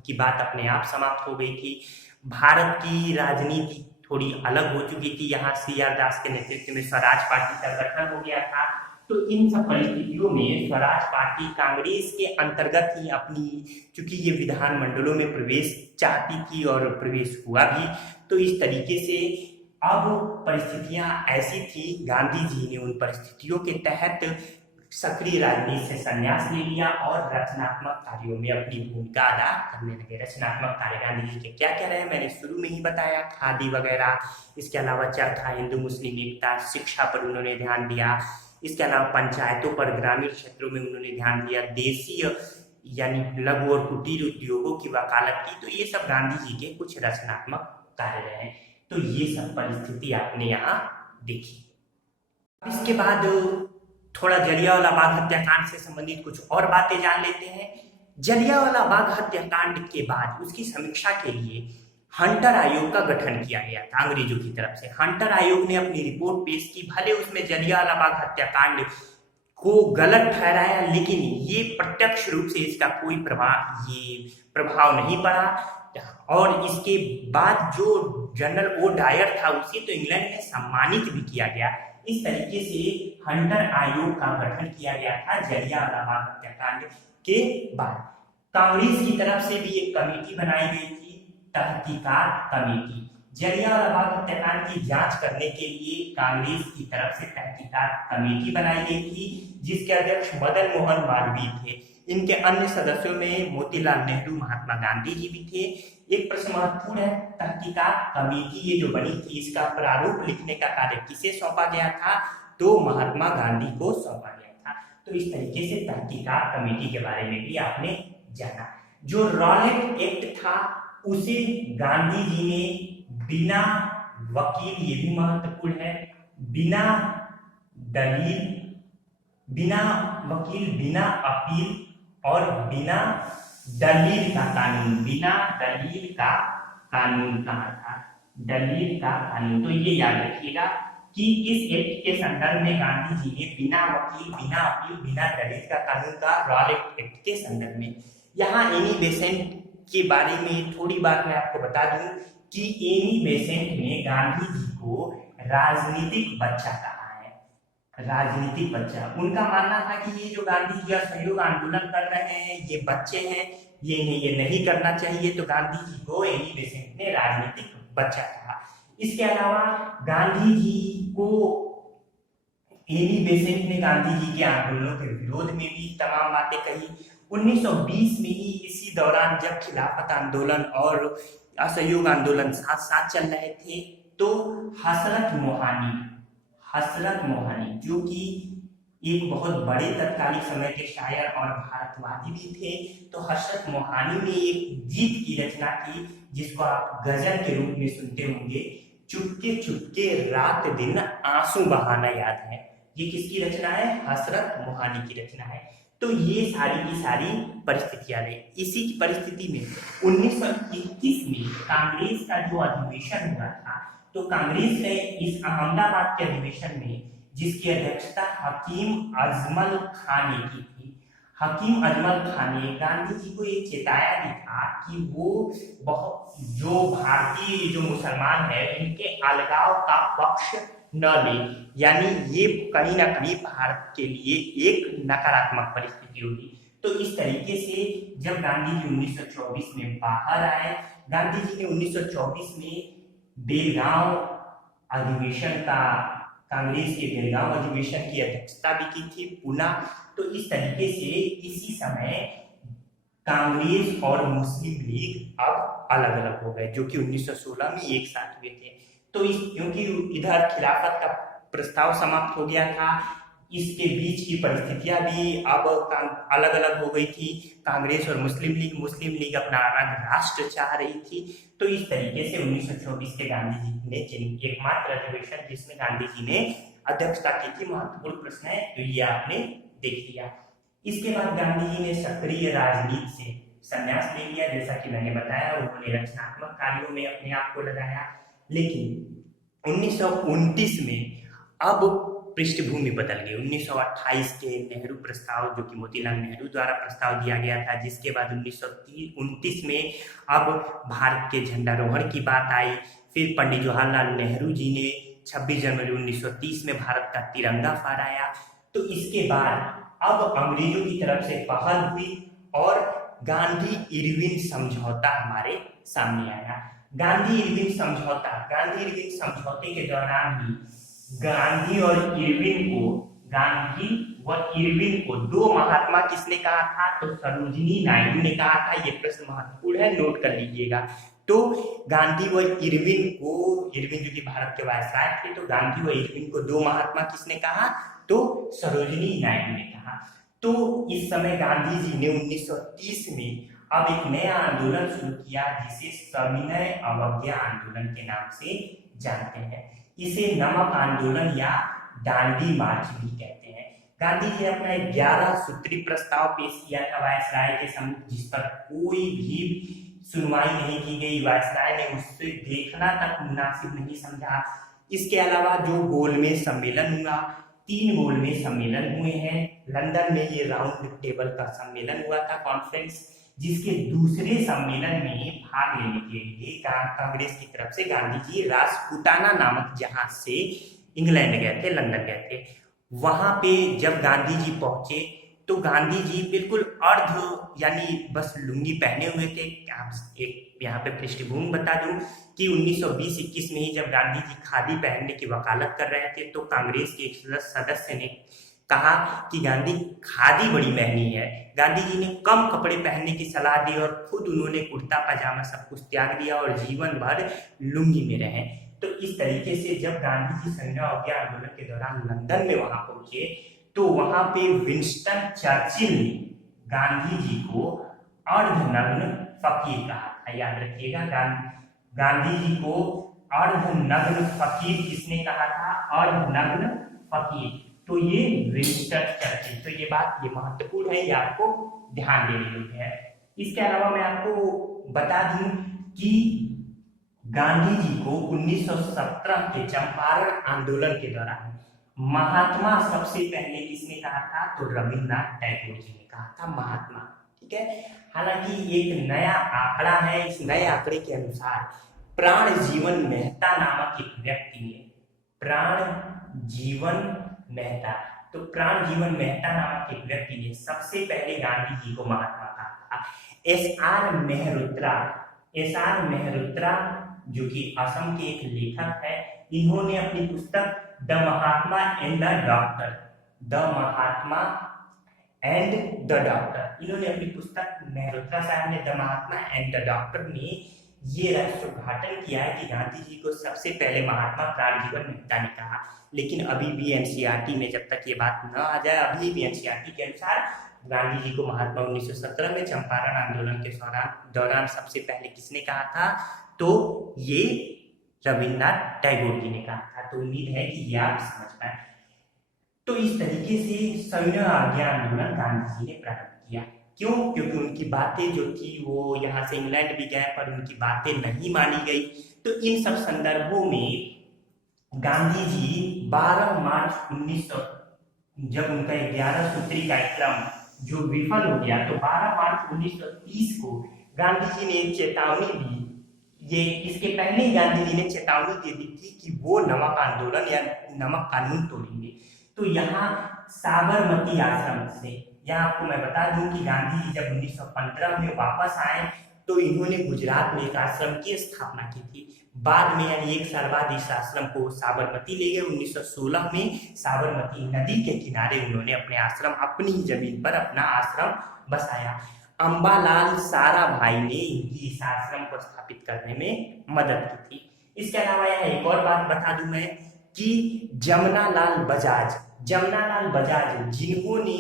की बात अपने आप समाप्त हो गई थी। भारत की राजनीति थोड़ी अलग हो चुकी थी। यहाँ CR दास के नेतृत्व में स्वराज पार्टी का गठन हो गया था। तो इन सब परिस्थितियों में स्वराज पार्टी कांग्रेस के अंतर्गत ही अपनी, चूंकि ये विधानमंडलों में प्रवेश चाहती थी और प्रवेश हुआ भी, तो इस तरीके से अब परिस्थितियां ऐसी थी, गांधी जी ने उन परिस्थितियों के तहत सक्रिय राजनीति से संन्यास ले लिया और रचनात्मक कार्यों में अपनी भूमिका अदा करने लगे। रचनात्मक कार्य गांधी जी के क्या क्या रहे, मैंने शुरू में ही बताया, खादी वगैरह। इसके अलावा चरखा, हिंदू मुस्लिम एकता, शिक्षा पर उन्होंने ध्यान दिया। इसके अलावा पंचायतों पर, ग्रामीण क्षेत्रों में उन्होंने ध्यान दिया। देशीय यानी लघु और कुटीर उद्योगों की वकालत की। तो ये सब गांधी जी के कुछ रचनात्मक कार्य रहे। तो ये सब परिस्थिति आपने यहाँ देखी। इसके बाद थोड़ा जलियांवाला बाग हत्याकांड से संबंधित कुछ और बातें जान लेते हैं। जलियांवाला बाग हत्याकांड के बाद उसकी समीक्षा के लिए हंटर आयोग का गठन किया गया था अंग्रेजों की तरफ से। हंटर आयोग ने अपनी रिपोर्ट पेश की। भले उसमें जलियांवाला बाग हत्याकांड को गलत ठहराया, लेकिन ये प्रत्यक्ष रूप से इसका कोई प्रभाव नहीं पड़ा। और इसके बाद जो जनरल ओ डायर था, उसे तो इंग्लैंड में सम्मानित भी किया गया। इस तरीके से हंटर आयोग का गठन किया गया था जलियांवाला बाग हत्याकांड के बाद। कांग्रेस की तरफ से भी एक कमेटी बनाई गई थी, तहकीकात कमेटी। जलियांवाला बाग हत्याकांड की जांच करने के लिए कांग्रेस की तरफ से तहकीकात कमेटी बनाई गई थी, जिसके अध्यक्ष मदन मोहन मालवीय थे। इनके अन्य सदस्यों में मोतीलाल नेहरू, महात्मा गांधी जी भी थे। एक प्रश्न महत्वपूर्ण है, तहकीकात कमेटी ये जो बनी थी इसका प्रारूप लिखने का कार्य किसे सौंपा गया था? तो महात्मा गांधी को सौंपा गया था। तो इस तरीके से तहकीकात कमेटी के बारे में भी आपने जाना। जो रॉलेट एक्ट था उसे गांधी जी ने बिना वकील, ये भी महत्वपूर्ण है, बिना दलील, बिना वकील, बिना अपील और बिना दलील का कानून, बिना दलील का कानून कहा था, दलील का कानून। तो ये याद रखिएगा कि इस एक्ट के संदर्भ में गांधी जी ने बिना वकील, बिना अपील, बिना दलील का कानून का रॉलेट एक्ट के संदर्भ में। यहाँ एनी बेसेंट के बारे में थोड़ी बात मैं आपको बता दूं कि एनी बेसेंट ने गांधी जी को राजनीतिक बच्चा कहा है, राजनीतिक बच्चा। उनका मानना था कि ये जो गांधी जी असहयोग आंदोलन कर रहे हैं ये बच्चे हैं, ये नहीं करना चाहिए। तो गांधी जी को एनी बेसेंट ने राजनीतिक बच्चा कहा। इसके अलावा गांधी जी को एनी बेसेंट ने गांधी जी के आंदोलनों के विरोध में भी तमाम बातें कही। 1920 में ही इसी दौरान जब खिलाफत आंदोलन और असहयोग आंदोलन साथ साथ चल रहे थे तो हसरत मोहानी जो कि एक बहुत बड़े तत्कालीन समय के शायर और भारतवादी भी थे, तो हसरत मोहानी ने एक गीत की रचना की जिसको आप गजल के रूप में सुनते होंगे, चुपके चुपके रात दिन आंसू बहाना याद है। ये किसकी रचना है? हसरत मोहानी की रचना है। तो ये सारी की सारी परिस्थितियां रही। इसी की परिस्थिति में 1921 में कांग्रेस का जो अधिवेशन हुआ था, तो कांग्रेस ने इस अहमदाबाद के अधिवेशन में जिसकी अध्यक्षता हकीम अजमल खान ने की थी, हकीम अजमल खान ने गांधी जी को ये चेताया भी था कि वो बहुत जो भारतीय जो मुसलमान है इनके अलगाव का पक्ष न ले, यानी ये कहीं ना कहीं भारत के लिए एक नकारात्मक परिस्थिति होगी। तो इस तरीके से जब गांधी जी 1924 में बाहर आए, गांधी जी ने 1924 में बेलगांव अधिवेशन का, कांग्रेस के बेलगांव अधिवेशन की अध्यक्षता भी की थी पुनः। तो इस तरीके से इसी समय कांग्रेस और मुस्लिम लीग अब अलग अलग हो गए, जो कि 1916 में एक साथ हुए थे। तो इस क्योंकि इधर खिलाफत का प्रस्ताव समाप्त हो गया था, इसके बीच की परिस्थितियां भी अब अलग अलग हो गई थी। कांग्रेस और मुस्लिम लीग अपना अलग राष्ट्र चाह रही थी। तो इस तरीके से 1924 के गांधी जी ने एकमात्र अधिवेशन जिसमें गांधी जी ने अध्यक्षता की थी, महत्वपूर्ण प्रश्न है, तो ये आपने देख लिया। इसके बाद गांधी जी ने सक्रिय राजनीति से संन्यास ले लिया, जैसा कि मैंने बताया। उन्होंने रचनात्मक कार्यों में अपने आप को लगाया। लेकिन 1929 में अब पृष्ठभूमि बदल गई। 1928 के नेहरू प्रस्ताव, जो कि मोतीलाल नेहरू द्वारा प्रस्ताव दिया गया था, जिसके बाद 1929 में अब भारत के झंडारोहण की बात आई। फिर पंडित जवाहरलाल नेहरू जी ने 26 जनवरी 1930 में भारत का तिरंगा फहराया। तो इसके बाद अब अंग्रेजों की तरफ से पहल हुई और गांधी इरविन समझौता हमारे सामने आया। गांधी इरविन समझौते के दौरान ही गांधी व इरविन को दो महात्मा किसने कहा था? तो सरोजिनी नायडू ने कहा था। ये प्रश्न महत्वपूर्ण है, नोट कर लीजिएगा। तो गांधी व इरविन जो कि भारत के वायसराय थे, तो गांधी व इरविन को दो महात्मा किसने कहा? तो सरोजिनी नायडू ने कहा। तो इस समय गांधी जी ने 1930 में अब एक नया आंदोलन शुरू किया जिसे सविनय अवज्ञा आंदोलन के नाम से जानते हैं। इसे नमक आंदोलन या दांडी मार्च भी कहते हैं। गांधी जी ने अपना एक 11 सूत्री प्रस्ताव पेश किया था वायसराय के सम्मुख, जिस पर कोई भी सुनवाई नहीं की गई। वायसराय ने उससे देखना तक मुनासिब नहीं समझा। इसके अलावा जो गोलमेज सम्मेलन हुआ, 3 गोलमेज सम्मेलन हुए हैं। लंदन में ये राउंड टेबल का सम्मेलन हुआ था, कॉन्फ्रेंस, जिसके दूसरे सम्मेलन में भाग लेने के लिए कांग्रेस की तरफ से गांधी जी राजपुताना नामक जहाज से इंग्लैंड गए थे, लंदन गए थे। वहां पे जब गांधी जी पहुंचे तो गांधी जी बिल्कुल अर्ध यानी बस लुंगी पहने हुए थे। एक यहाँ पे पृष्ठभूमि बता दूं कि 1920-21 में ही जब गांधी जी खादी पहनने की वकालत कर रहे थे, तो कांग्रेस के एक सदस्य ने कहा कि गांधी खादी बड़ी महंगी है। गांधी जी ने कम कपड़े पहनने की सलाह दी और खुद उन्होंने कुर्ता पजामा सब कुछ त्याग दिया और जीवन भर लुंगी में रहे। तो इस तरीके से जब गांधी जी संविधान अवज्ञा आंदोलन के दौरान लंदन में वहां पहुंचे तो वहां पे विंस्टन चर्चिल ने गांधी जी को अर्धनग्न फकीर कहा था। याद रखिएगा, गांधी जी को अर्धनग्न फकीर किसने कहा था? अर्धनग्न फकीर। तो ये विंस्टन चर्चिल। तो ये बात ये महत्वपूर्ण है, ये आपको ध्यान देने योग्य है। इसके अलावा मैं आपको बता दूं कि गांधी जी को 1917 के चंपारण आंदोलन के दौरान महात्मा सबसे पहले किसने कहा था? तो रविन्द्रनाथ टैगोर जी ने कहा था महात्मा। ठीक है, हालांकि एक नया आंकड़ा है। इस नए आंकड़े के अनुसार प्राण जीवन मेहता नामक एक व्यक्ति ने, प्राण जीवन मेहता, तो प्राण जीवन मेहता नामक एक व्यक्ति ने सबसे पहले गांधी जी को महात्मा कहा था। एस आर मेहरुत्रा जो कि असम के एक लेखक है, इन्होंने अपनी पुस्तक the Mahatma and the doctor, the Mahatma and the doctor, इन्होंने अपनी पुस्तक मेहरुत्रा साहब ने the Mahatma and the doctor में ये रहस्य उद्घाटन किया है कि गांधी जी को सबसे पहले महात्मा प्राण जीवन मेहता ने कहा। लेकिन अभी भी एनसीईआरटी में जब तक ये बात न आ जाए, अभी भी एनसीईआरटी के अनुसार गांधी जी को महात्मा 1917 में चंपारण आंदोलन के दौरान सबसे पहले किसने कहा था? तो ये रविन्द्रनाथ टैगोर जी ने कहा था। तो उम्मीद है कि ये आप समझ पाए। तो इस तरीके से संविधान अवज्ञा आंदोलन गांधी जी ने प्रारंभ किया। क्यों? क्योंकि उनकी बातें जो थी वो यहाँ से इंग्लैंड भी गए पर उनकी बातें नहीं मानी गई। तो इन सब संदर्भों में गांधी जी 12 मार्च 1900 जब उनका 11 सूत्री कार्यक्रम जो विफल हो गया, तो 12 मार्च 1930 को गांधी जी ने चेतावनी दी। ये इसके पहले ही गांधी जी ने चेतावनी दे दी थी कि वो नमक आंदोलन या नमक कानून तोड़ेंगे। तो यहाँ साबरमती आश्रम से, यहाँ आपको मैं बता दूं कि गांधी जी जब 1915 में वापस आए तो इन्होंने गुजरात में एक आश्रम की स्थापना की थी। बाद में यानी एक साल बाद इस आश्रम को साबरमती ले गए। 1916 में साबरमती नदी के किनारे उन्होंने अपने आश्रम, अपनी ही जमीन पर अपना आश्रम बसाया। अंबालाल साराभाई ने इनकी इस आश्रम को स्थापित करने में मदद की थी। इसके अलावा यहाँ एक और बात बता दूं मैं कि जमनालाल बजाज जिन्होंने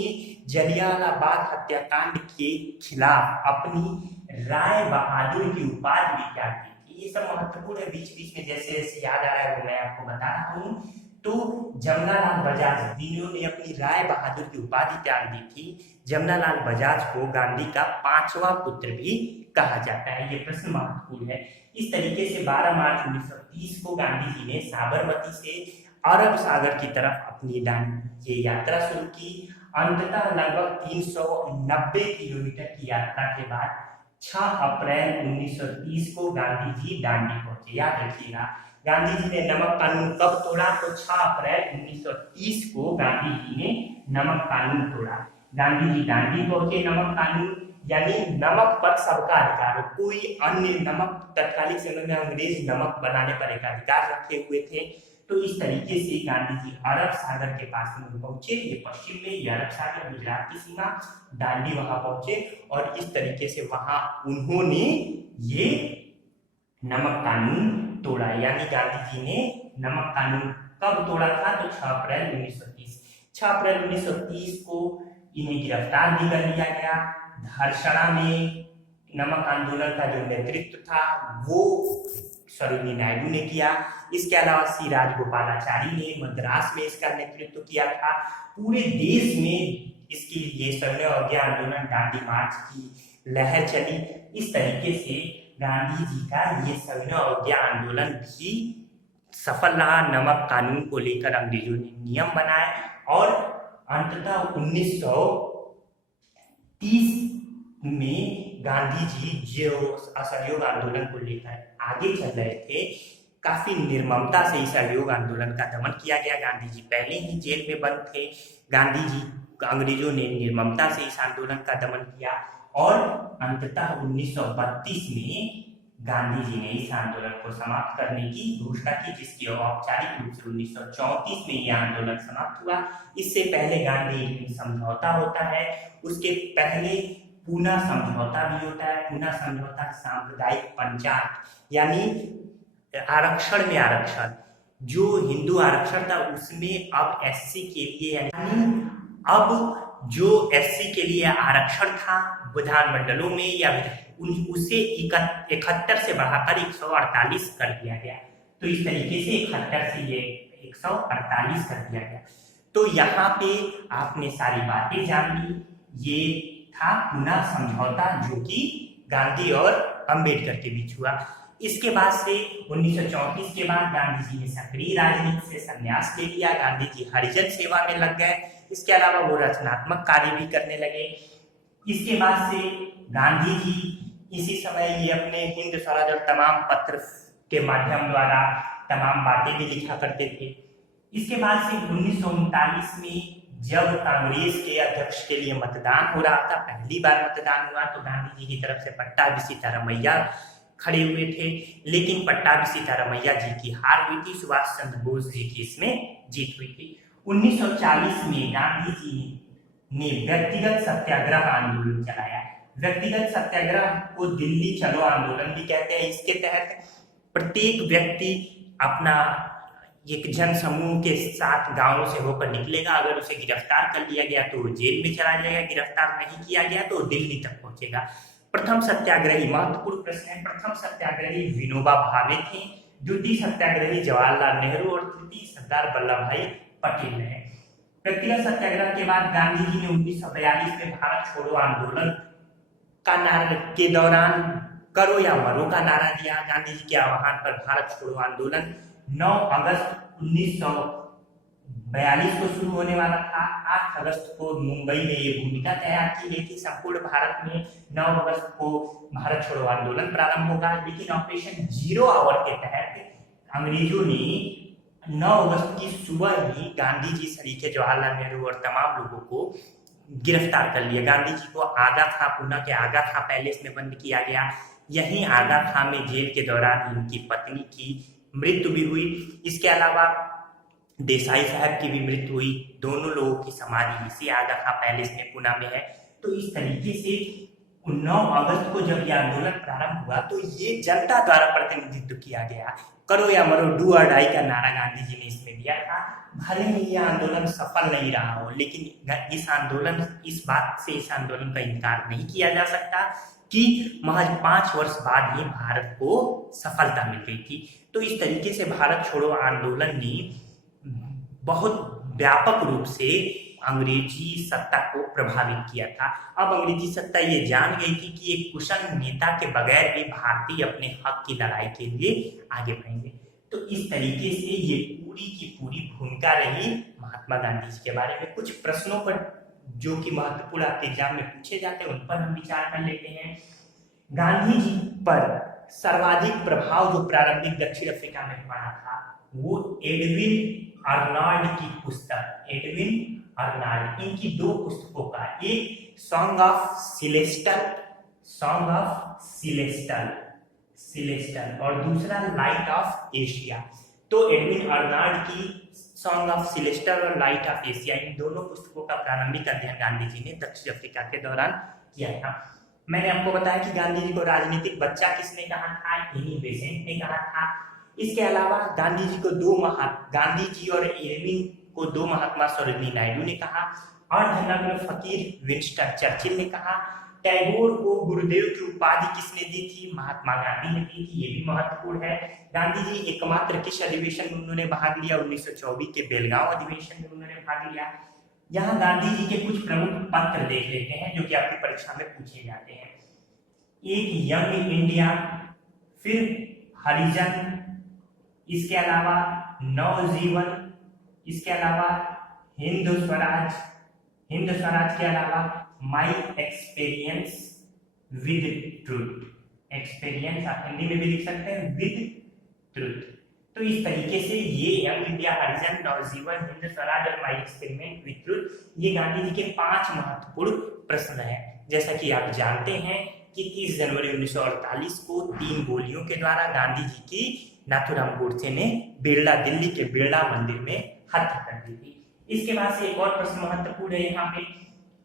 जलियांवाला बाग हत्याकांड के खिलाफ अपनी राय बहादुर की उपाधि भी त्याग दी थी। ये सब महत्वपूर्ण है, बीच बीच में जैसे जैसे याद आ रहा है वो मैं आपको बता रहा हूँ। तो जमनालाल बजाज जिन्होंने अपनी राय बहादुर की उपाधि त्याग दी थी, जमनालाल बजाज को गांधी का 5वां पुत्र भी कहा जाता है। ये प्रश्न महत्वपूर्ण है। इस तरीके से 12 मार्च 1930 को गांधी जी ने साबरमती से अरब सागर की तरफ अपनी ये यात्रा शुरू की। अंततः लगभग 390 किलोमीटर की यात्रा के बाद 6 अप्रैल 1930 को गांधी जी दांडी पहुंचे। याद रखिएगा, गांधी जी ने नमक कानून कब तोड़ा? तो 6 अप्रैल 1930 को गांधी जी ने नमक कानून तोड़ा। गांधी जी दांडी पहुंचे। नमक कानून यानी नमक पर सबका अधिकार हो, कोई अन्य नमक, तत्कालीन समय में अंग्रेज नमक बनाने पर एकाधिकार रखे हुए थे। तो इस तरीके से गांधी जी अरब सागर के पास में पहुंचे। ये पश्चिम में, ये अरब सागर गुजरात की सीमा, दांडी वहां पहुंचे और इस तरीके से वहां उन्होंने ये नमक कानून तोड़ा। यानी गांधी जी ने नमक कानून कब तोड़ा था? तो 6 अप्रैल 1930। 6 अप्रैल 1930 को इन्हें गिरफ्तार भी कर लिया गया। धर्षणा में नमक आंदोलन का जो नेतृत्व था वो सरोजिनी नायडू ने किया। इसके अलावा सी राजगोपालाचारी ने मद्रास में इसका नेतृत्व किया था। पूरे देश में इसकी ये संविधान अवज्ञा आंदोलन, दांडी मार्च की लहर चली। इस तरीके से गांधी जी का ये संविधान अवज्ञा आंदोलन भी सफल रहा। नमक कानून को लेकर अंग्रेजों ने नियम बनाए और अंततः 1930 में गांधी जी जो असहयोग आंदोलन को लेकर आगे चल रहे थे, काफी निर्ममता से इस असहयोग आंदोलन का दमन किया गया। गांधी जी पहले ही जेल में बंद थे। गांधी जी अंग्रेजों ने निर्ममता से इस आंदोलन का दमन किया और अंततः 1932 में गांधी जी ने इस आंदोलन को समाप्त करने की घोषणा की, जिसकी औपचारिक रूप से 1934 में यह आंदोलन समाप्त हुआ। इससे पहले गांधी समझौता होता है, उसके पहले पूना समझौता भी होता है। पूना समझौता सांप्रदायिक पंचायत यानी आरक्षण में आरक्षण, जो हिंदू आरक्षण था उसमें अब एससी के लिए, यानी अब जो एससी के लिए आरक्षण था विधानमंडलों में या उसे 71 से बढ़ाकर 148 कर दिया गया। तो इस तरीके से 71 से ये 148 कर दिया गया। तो यहाँ पे आपने सारी बातें जान ली। ये था पूना समझौता जो कि गांधी और अंबेडकर के बीच हुआ। इसके बाद से 1934 के बाद गांधी जी ने सक्रिय राजनीति से संन्यास ले लिया। गांधी जी हरिजन सेवा में लग गए। इसके अलावा वो रचनात्मक कार्य भी करने लगे। इसके बाद से गांधी जी इसी समय ये अपने हिंद स्वराज और तमाम पत्र के माध्यम द्वारा तमाम बातें भी लिखा करते थे। इसके बाद से 1939 में जब कांग्रेस के अध्यक्ष के लिए मतदान हो रहा था, पहली बार मतदान हुआ, तो गांधी जी की तरफ से पट्टाभी सीतारामैया खड़े हुए थे, लेकिन पट्टाभी सीतारामैया जी की हार हुई थी। सुभाष चंद्र बोस जी की इसमें जीत हुई थी। 1940 में गांधी जी ने व्यक्तिगत सत्याग्रह आंदोलन चलाया। व्यक्तिगत सत्याग्रह को दिल्ली चलो आंदोलन भी कहते हैं। इसके तहत प्रत्येक व्यक्ति अपना एक जन समूह के साथ गांवों से होकर निकलेगा। अगर उसे गिरफ्तार कर लिया गया तो जेल में चला जाएगा, गिरफ्तार नहीं किया गया तो दिल्ली तक पहुंचेगा। प्रथम सत्याग्रही, महत्वपूर्ण प्रश्न है, प्रथम सत्याग्रही विनोबा भावे थे, द्वितीय सत्याग्रही जवाहरलाल नेहरू और तृतीय सरदार वल्लभ भाई पटेल है। व्यक्तिगत सत्याग्रह के बाद गांधी जी ने 1942 में भारत छोड़ो आंदोलन का नारा के दौरान करो या मरो का नारा दिया। गांधी जी के आह्वान पर भारत छोड़ो आंदोलन 9 अगस्त 1942 को शुरू होने वाला था। 8 अगस्त को मुंबई में ये भूमिका तैयार की गई थी। संपूर्ण भारत में 9 अगस्त को भारत छोड़ो आंदोलन प्रारंभ होगा, लेकिन ऑपरेशन जीरो आवर के तहत अंग्रेजों ने 9 अगस्त की सुबह ही गांधी जी सरीखे जवाहरलाल नेहरू और तमाम लोगों को गिरफ्तार कर लिया। गांधी जी को आगा खां, पूना के आगा खां पैलेस में बंद किया गया। यहीं आगा खां में जेल के दौरान इनकी पत्नी की मृत्यु भी हुई। इसके अलावा देसाई साहब की भी मृत्यु हुई। दोनों लोगों की समाधि इसी आगा खां पैलेस में पूना में है। तो इस तरीके से 9 अगस्त को जब यह आंदोलन प्रारंभ हुआ तो ये जनता द्वारा प्रतिनिधित्व किया गया। करो या मरो, डू और डाई का नारा गांधी जी ने इसमें दिया था। भले ही यह आंदोलन सफल नहीं रहा हो, लेकिन इस बात से इस आंदोलन का इनकार नहीं किया जा सकता कि महज 5 वर्ष बाद ही भारत को सफलता मिल गई थी। तो इस तरीके से भारत छोड़ो आंदोलन ने बहुत व्यापक रूप से अंग्रेजी सत्ता को प्रभावित किया था। अब अंग्रेजी सत्ता ये जान गई थी कि एक कुशल नेता के बगैर भी भारतीय अपने हक की लड़ाई के लिए आगे बढ़ेंगे। तो इस तरीके से ये पूरी की पूरी भूमिका रही महात्मा गांधी जी के बारे में। कुछ प्रश्नों पर जो कि महत्वपूर्ण आपके एग्जाम में पूछे जाते हैं उन पर हम विचार कर लेते हैं। गांधी जी पर सर्वाधिक प्रभाव जो प्रारंभिक दक्षिण अफ्रीका में पड़ा था वो एडविन अर्नाल्ड की पुस्तक, एडविन अर्नाल्ड, इनकी 2 पुस्तकों का, एक सॉन्ग ऑफ सिलेस्टल और दूसरा लाइट ऑफ एशिया। तो एडविन अर्नाल्ड की सॉन्ग ऑफ सिलेस्टर और लाइट ऑफ एशिया, इन दोनों पुस्तकों का प्रारंभिक अध्ययन गांधी जी ने दक्षिण अफ्रीका के दौरान किया था। मैंने आपको बताया कि गांधी जी को राजनीतिक बच्चा किसने कहा था, एनी बेसेंट ने कहा था। इसके अलावा गांधी जी और इरविन को 2 महात्मा सरोजिनी नायडू ने कहा, अर्धनग्न फकीर विंस्टन चर्चिल ने कहा। टैगोर को गुरुदेव की उपाधि किसने दी थी, महात्मा गांधी ने दी थी, ये भी महत्वपूर्ण है। गांधी जी एकमात्र किस अधिवेशन में उन्होंने भाग लिया, 1924 के बेलगांव अधिवेशन में उन्होंने भाग लिया। यहाँ गांधी जी के कुछ प्रमुख पत्र देख लेते हैं जो कि आपकी परीक्षा में पूछे जाते हैं। एक यंग इंडिया, फिर हरिजन, इसके अलावा नवजीवन, इसके अलावा हिंद स्वराज के अलावा my experience with truth, experience आप हिंदी में भी लिख सकते हैं, विद ट्रूथ। तो इस तरीके से ये यंग इंडिया, हरिजन, नवजीवन, हिंद स्वराज और माई एक्सपेरिमेंट विद ट्रूथ, ये गांधी जी के 5 महत्वपूर्ण प्रश्न हैं। जैसा कि आप जानते हैं कि 30 जनवरी 1948 को 3 गोलियों के द्वारा गांधी जी की नाथूराम गोडसे ने दिल्ली के बिरला मंदिर में हत्या कर दी थी। इसके बाद से एक और प्रश्न महत्वपूर्ण है यहाँ पे,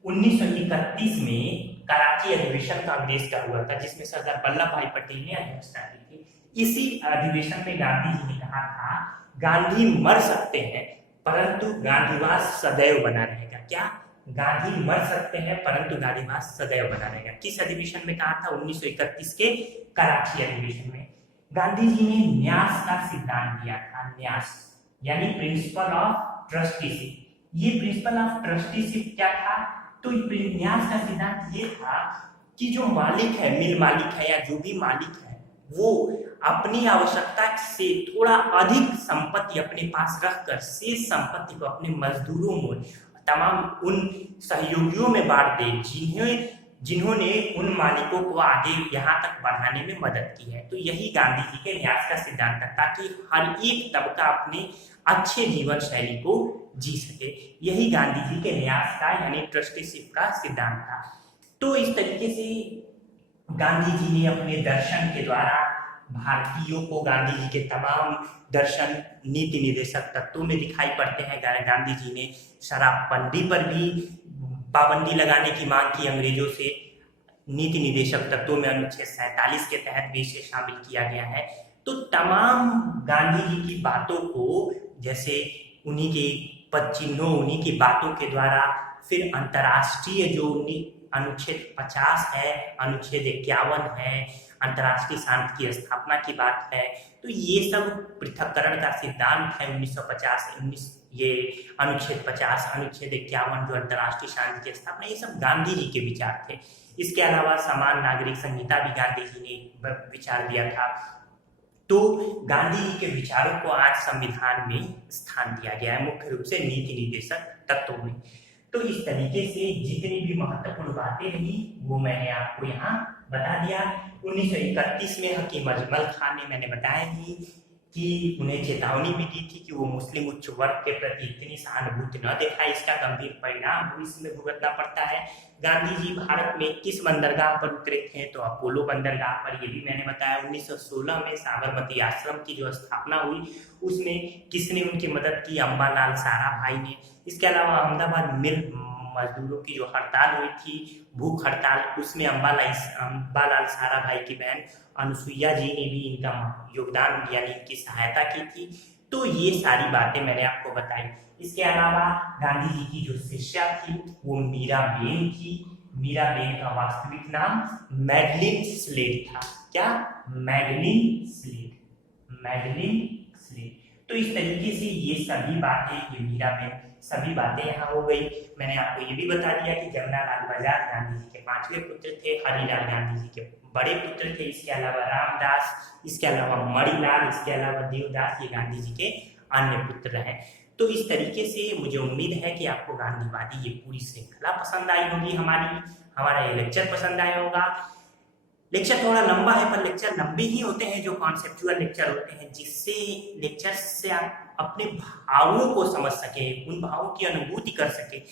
1931 में कराची अधिवेशन कांग्रेस का हुआ था जिसमें सरदार वल्लभ भाई पटेल ने अध्यक्षता की थी। इसी अधिवेशन में गांधी जी ने कहा था, गांधी मर सकते हैं परंतु गांधीवाद सदैव बना रहेगा। क्या? गांधी मर सकते हैं परंतु गांधीवाद सदैव बना रहेगा। किस अधिवेशन में कहा था? 1931 के कराची अधिवेशन में। गांधी जी ने न्यास का सिद्धांत दिया था, न्यास यानी प्रिंसिपल ऑफ ट्रस्टीशिप। ये प्रिंसिपल ऑफ ट्रस्टीशिप क्या था? तो न्यास का सिद्धांत ये था कि जो मालिक है, मिल मालिक है या जो भी मालिक है, वो अपनी आवश्यकता से थोड़ा अधिक संपत्ति अपने पास रखकर शेष संपत्ति को अपने मजदूरों में, तमाम उन सहयोगियों में बांट दे जिन्होंने उन मालिकों को आगे यहाँ तक बढ़ाने में मदद की है। तो यही गांधी जी के न्यास का सिद्धांत था, ताकि हर एक तबका अपने अच्छे जीवन शैली को जी सके। यही गांधी जी के न्यास का यानी ट्रस्टीशिप का सिद्धांत था। तो इस तरीके से गांधी जी ने अपने दर्शन के द्वारा भारतीयों को, गांधी जी के तमाम दर्शन नीति निर्देशक तत्वों में दिखाई पड़ते हैं। गांधी जी ने शराबबंदी पर भी पाबंदी लगाने की मांग की अंग्रेजों से, नीति निर्देशक तत्वों में अनुच्छेद 47 के तहत भी इसे शामिल किया गया है। तो तमाम गांधी जी की बातों को, जैसे उन्हीं के पद चिन्हों, उन्हीं की बातों के द्वारा, फिर अंतर्राष्ट्रीय जो अनुच्छेद 50 है, अनुच्छेद 51 है, अंतर्राष्ट्रीय शांति की स्थापना की बात है, तो ये सब पृथक्करण का सिद्धांत है 1950, ये अनुच्छेद 50, अनुच्छेद 51 जो अंतर्राष्ट्रीय शांति की स्थापना, ये सब गांधी जी के विचार थे। इसके अलावा समान नागरिक संहिता भी गांधी जी ने विचार दिया था। तो गांधी जी के विचारों को आज संविधान में स्थान दिया गया है, मुख्य रूप से नीति निर्देशक तत्वों में। तो इस तरीके से जितनी भी महत्वपूर्ण बातें रही वो मैंने आपको यहाँ बता दिया। 1931 में हकीम अजमल खान ने, मैंने बताया ही कि उन्हें चेतावनी भी दी थी कि वो मुस्लिम उच्च वर्ग के प्रति इतनी सहानुभूति न दिखाए, इसका गंभीर परिणाम भविष्य में भुगतना पड़ता है। गांधी जी भारत में किस बंदरगाह पर उतरे थे? तो अपोलो बंदरगाह पर, ये भी मैंने बताया। 1916 में साबरमती आश्रम की जो स्थापना हुई उसमें किसने उनकी मदद की? अम्बालाल साराभाई ने। इसके अलावा अहमदाबाद मिल मजदूरों की जो हड़ताल हुई थी, भूख हड़ताल, उसमें अम्बालाल साराभाई की बहन अनुसुईया जी ने भी इनका योगदान यानी इनकी सहायता की थी। तो ये सारी बातें मैंने आपको बताई। इसके अलावा गांधी जी की जो शिष्या थी वो मीराबेन थी। मीराबेन का वास्तविक नाम मैडलिन स्लेट था। क्या? Madeline slate, Madeline slate. तो इस तरीके से ये सभी बातें, ये मीराबेन, सभी बातें यहाँ हो गई। मैंने आपको ये भी बता दिया कि जमनालाल बजाज गांधी जी के 5वें पुत्र थे, हरिलाल गांधी जी के बड़े पुत्र थे, इसके अलावा रामदास, इसके अलावा मणिलाल, इसके अलावा देवदास, ये गांधी जी के अन्य पुत्र हैं। तो इस तरीके से मुझे उम्मीद है कि आपको गांधीवादी ये पूरी श्रृंखला पसंद आई होगी, हमारा ये लेक्चर पसंद आया होगा। लेक्चर थोड़ा लंबा है पर लेक्चर लंबे ही होते हैं जो कॉन्सेप्चुअल लेक्चर होते हैं, जिससे लेक्चर से आप अपने भावों को समझ सके, उन भावों की अनुभूति कर सके।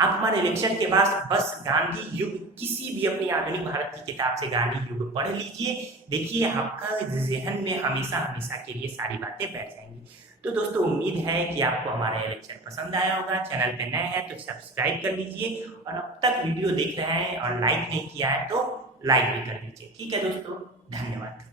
आप हमारे लेक्चर के बाद बस गांधी युग, किसी भी अपनी आधुनिक भारत की किताब से गांधी युग पढ़ लीजिए, देखिए आपका जहन में हमेशा हमेशा के लिए सारी बातें बैठ जाएंगी। तो दोस्तों उम्मीद है कि आपको हमारा ये लेक्चर पसंद आया होगा। चैनल पे नए हैं तो सब्सक्राइब कर लीजिए, और अब तक वीडियो देख रहे हैं और लाइक नहीं किया है तो लाइक भी कर लीजिए। ठीक है दोस्तों, धन्यवाद।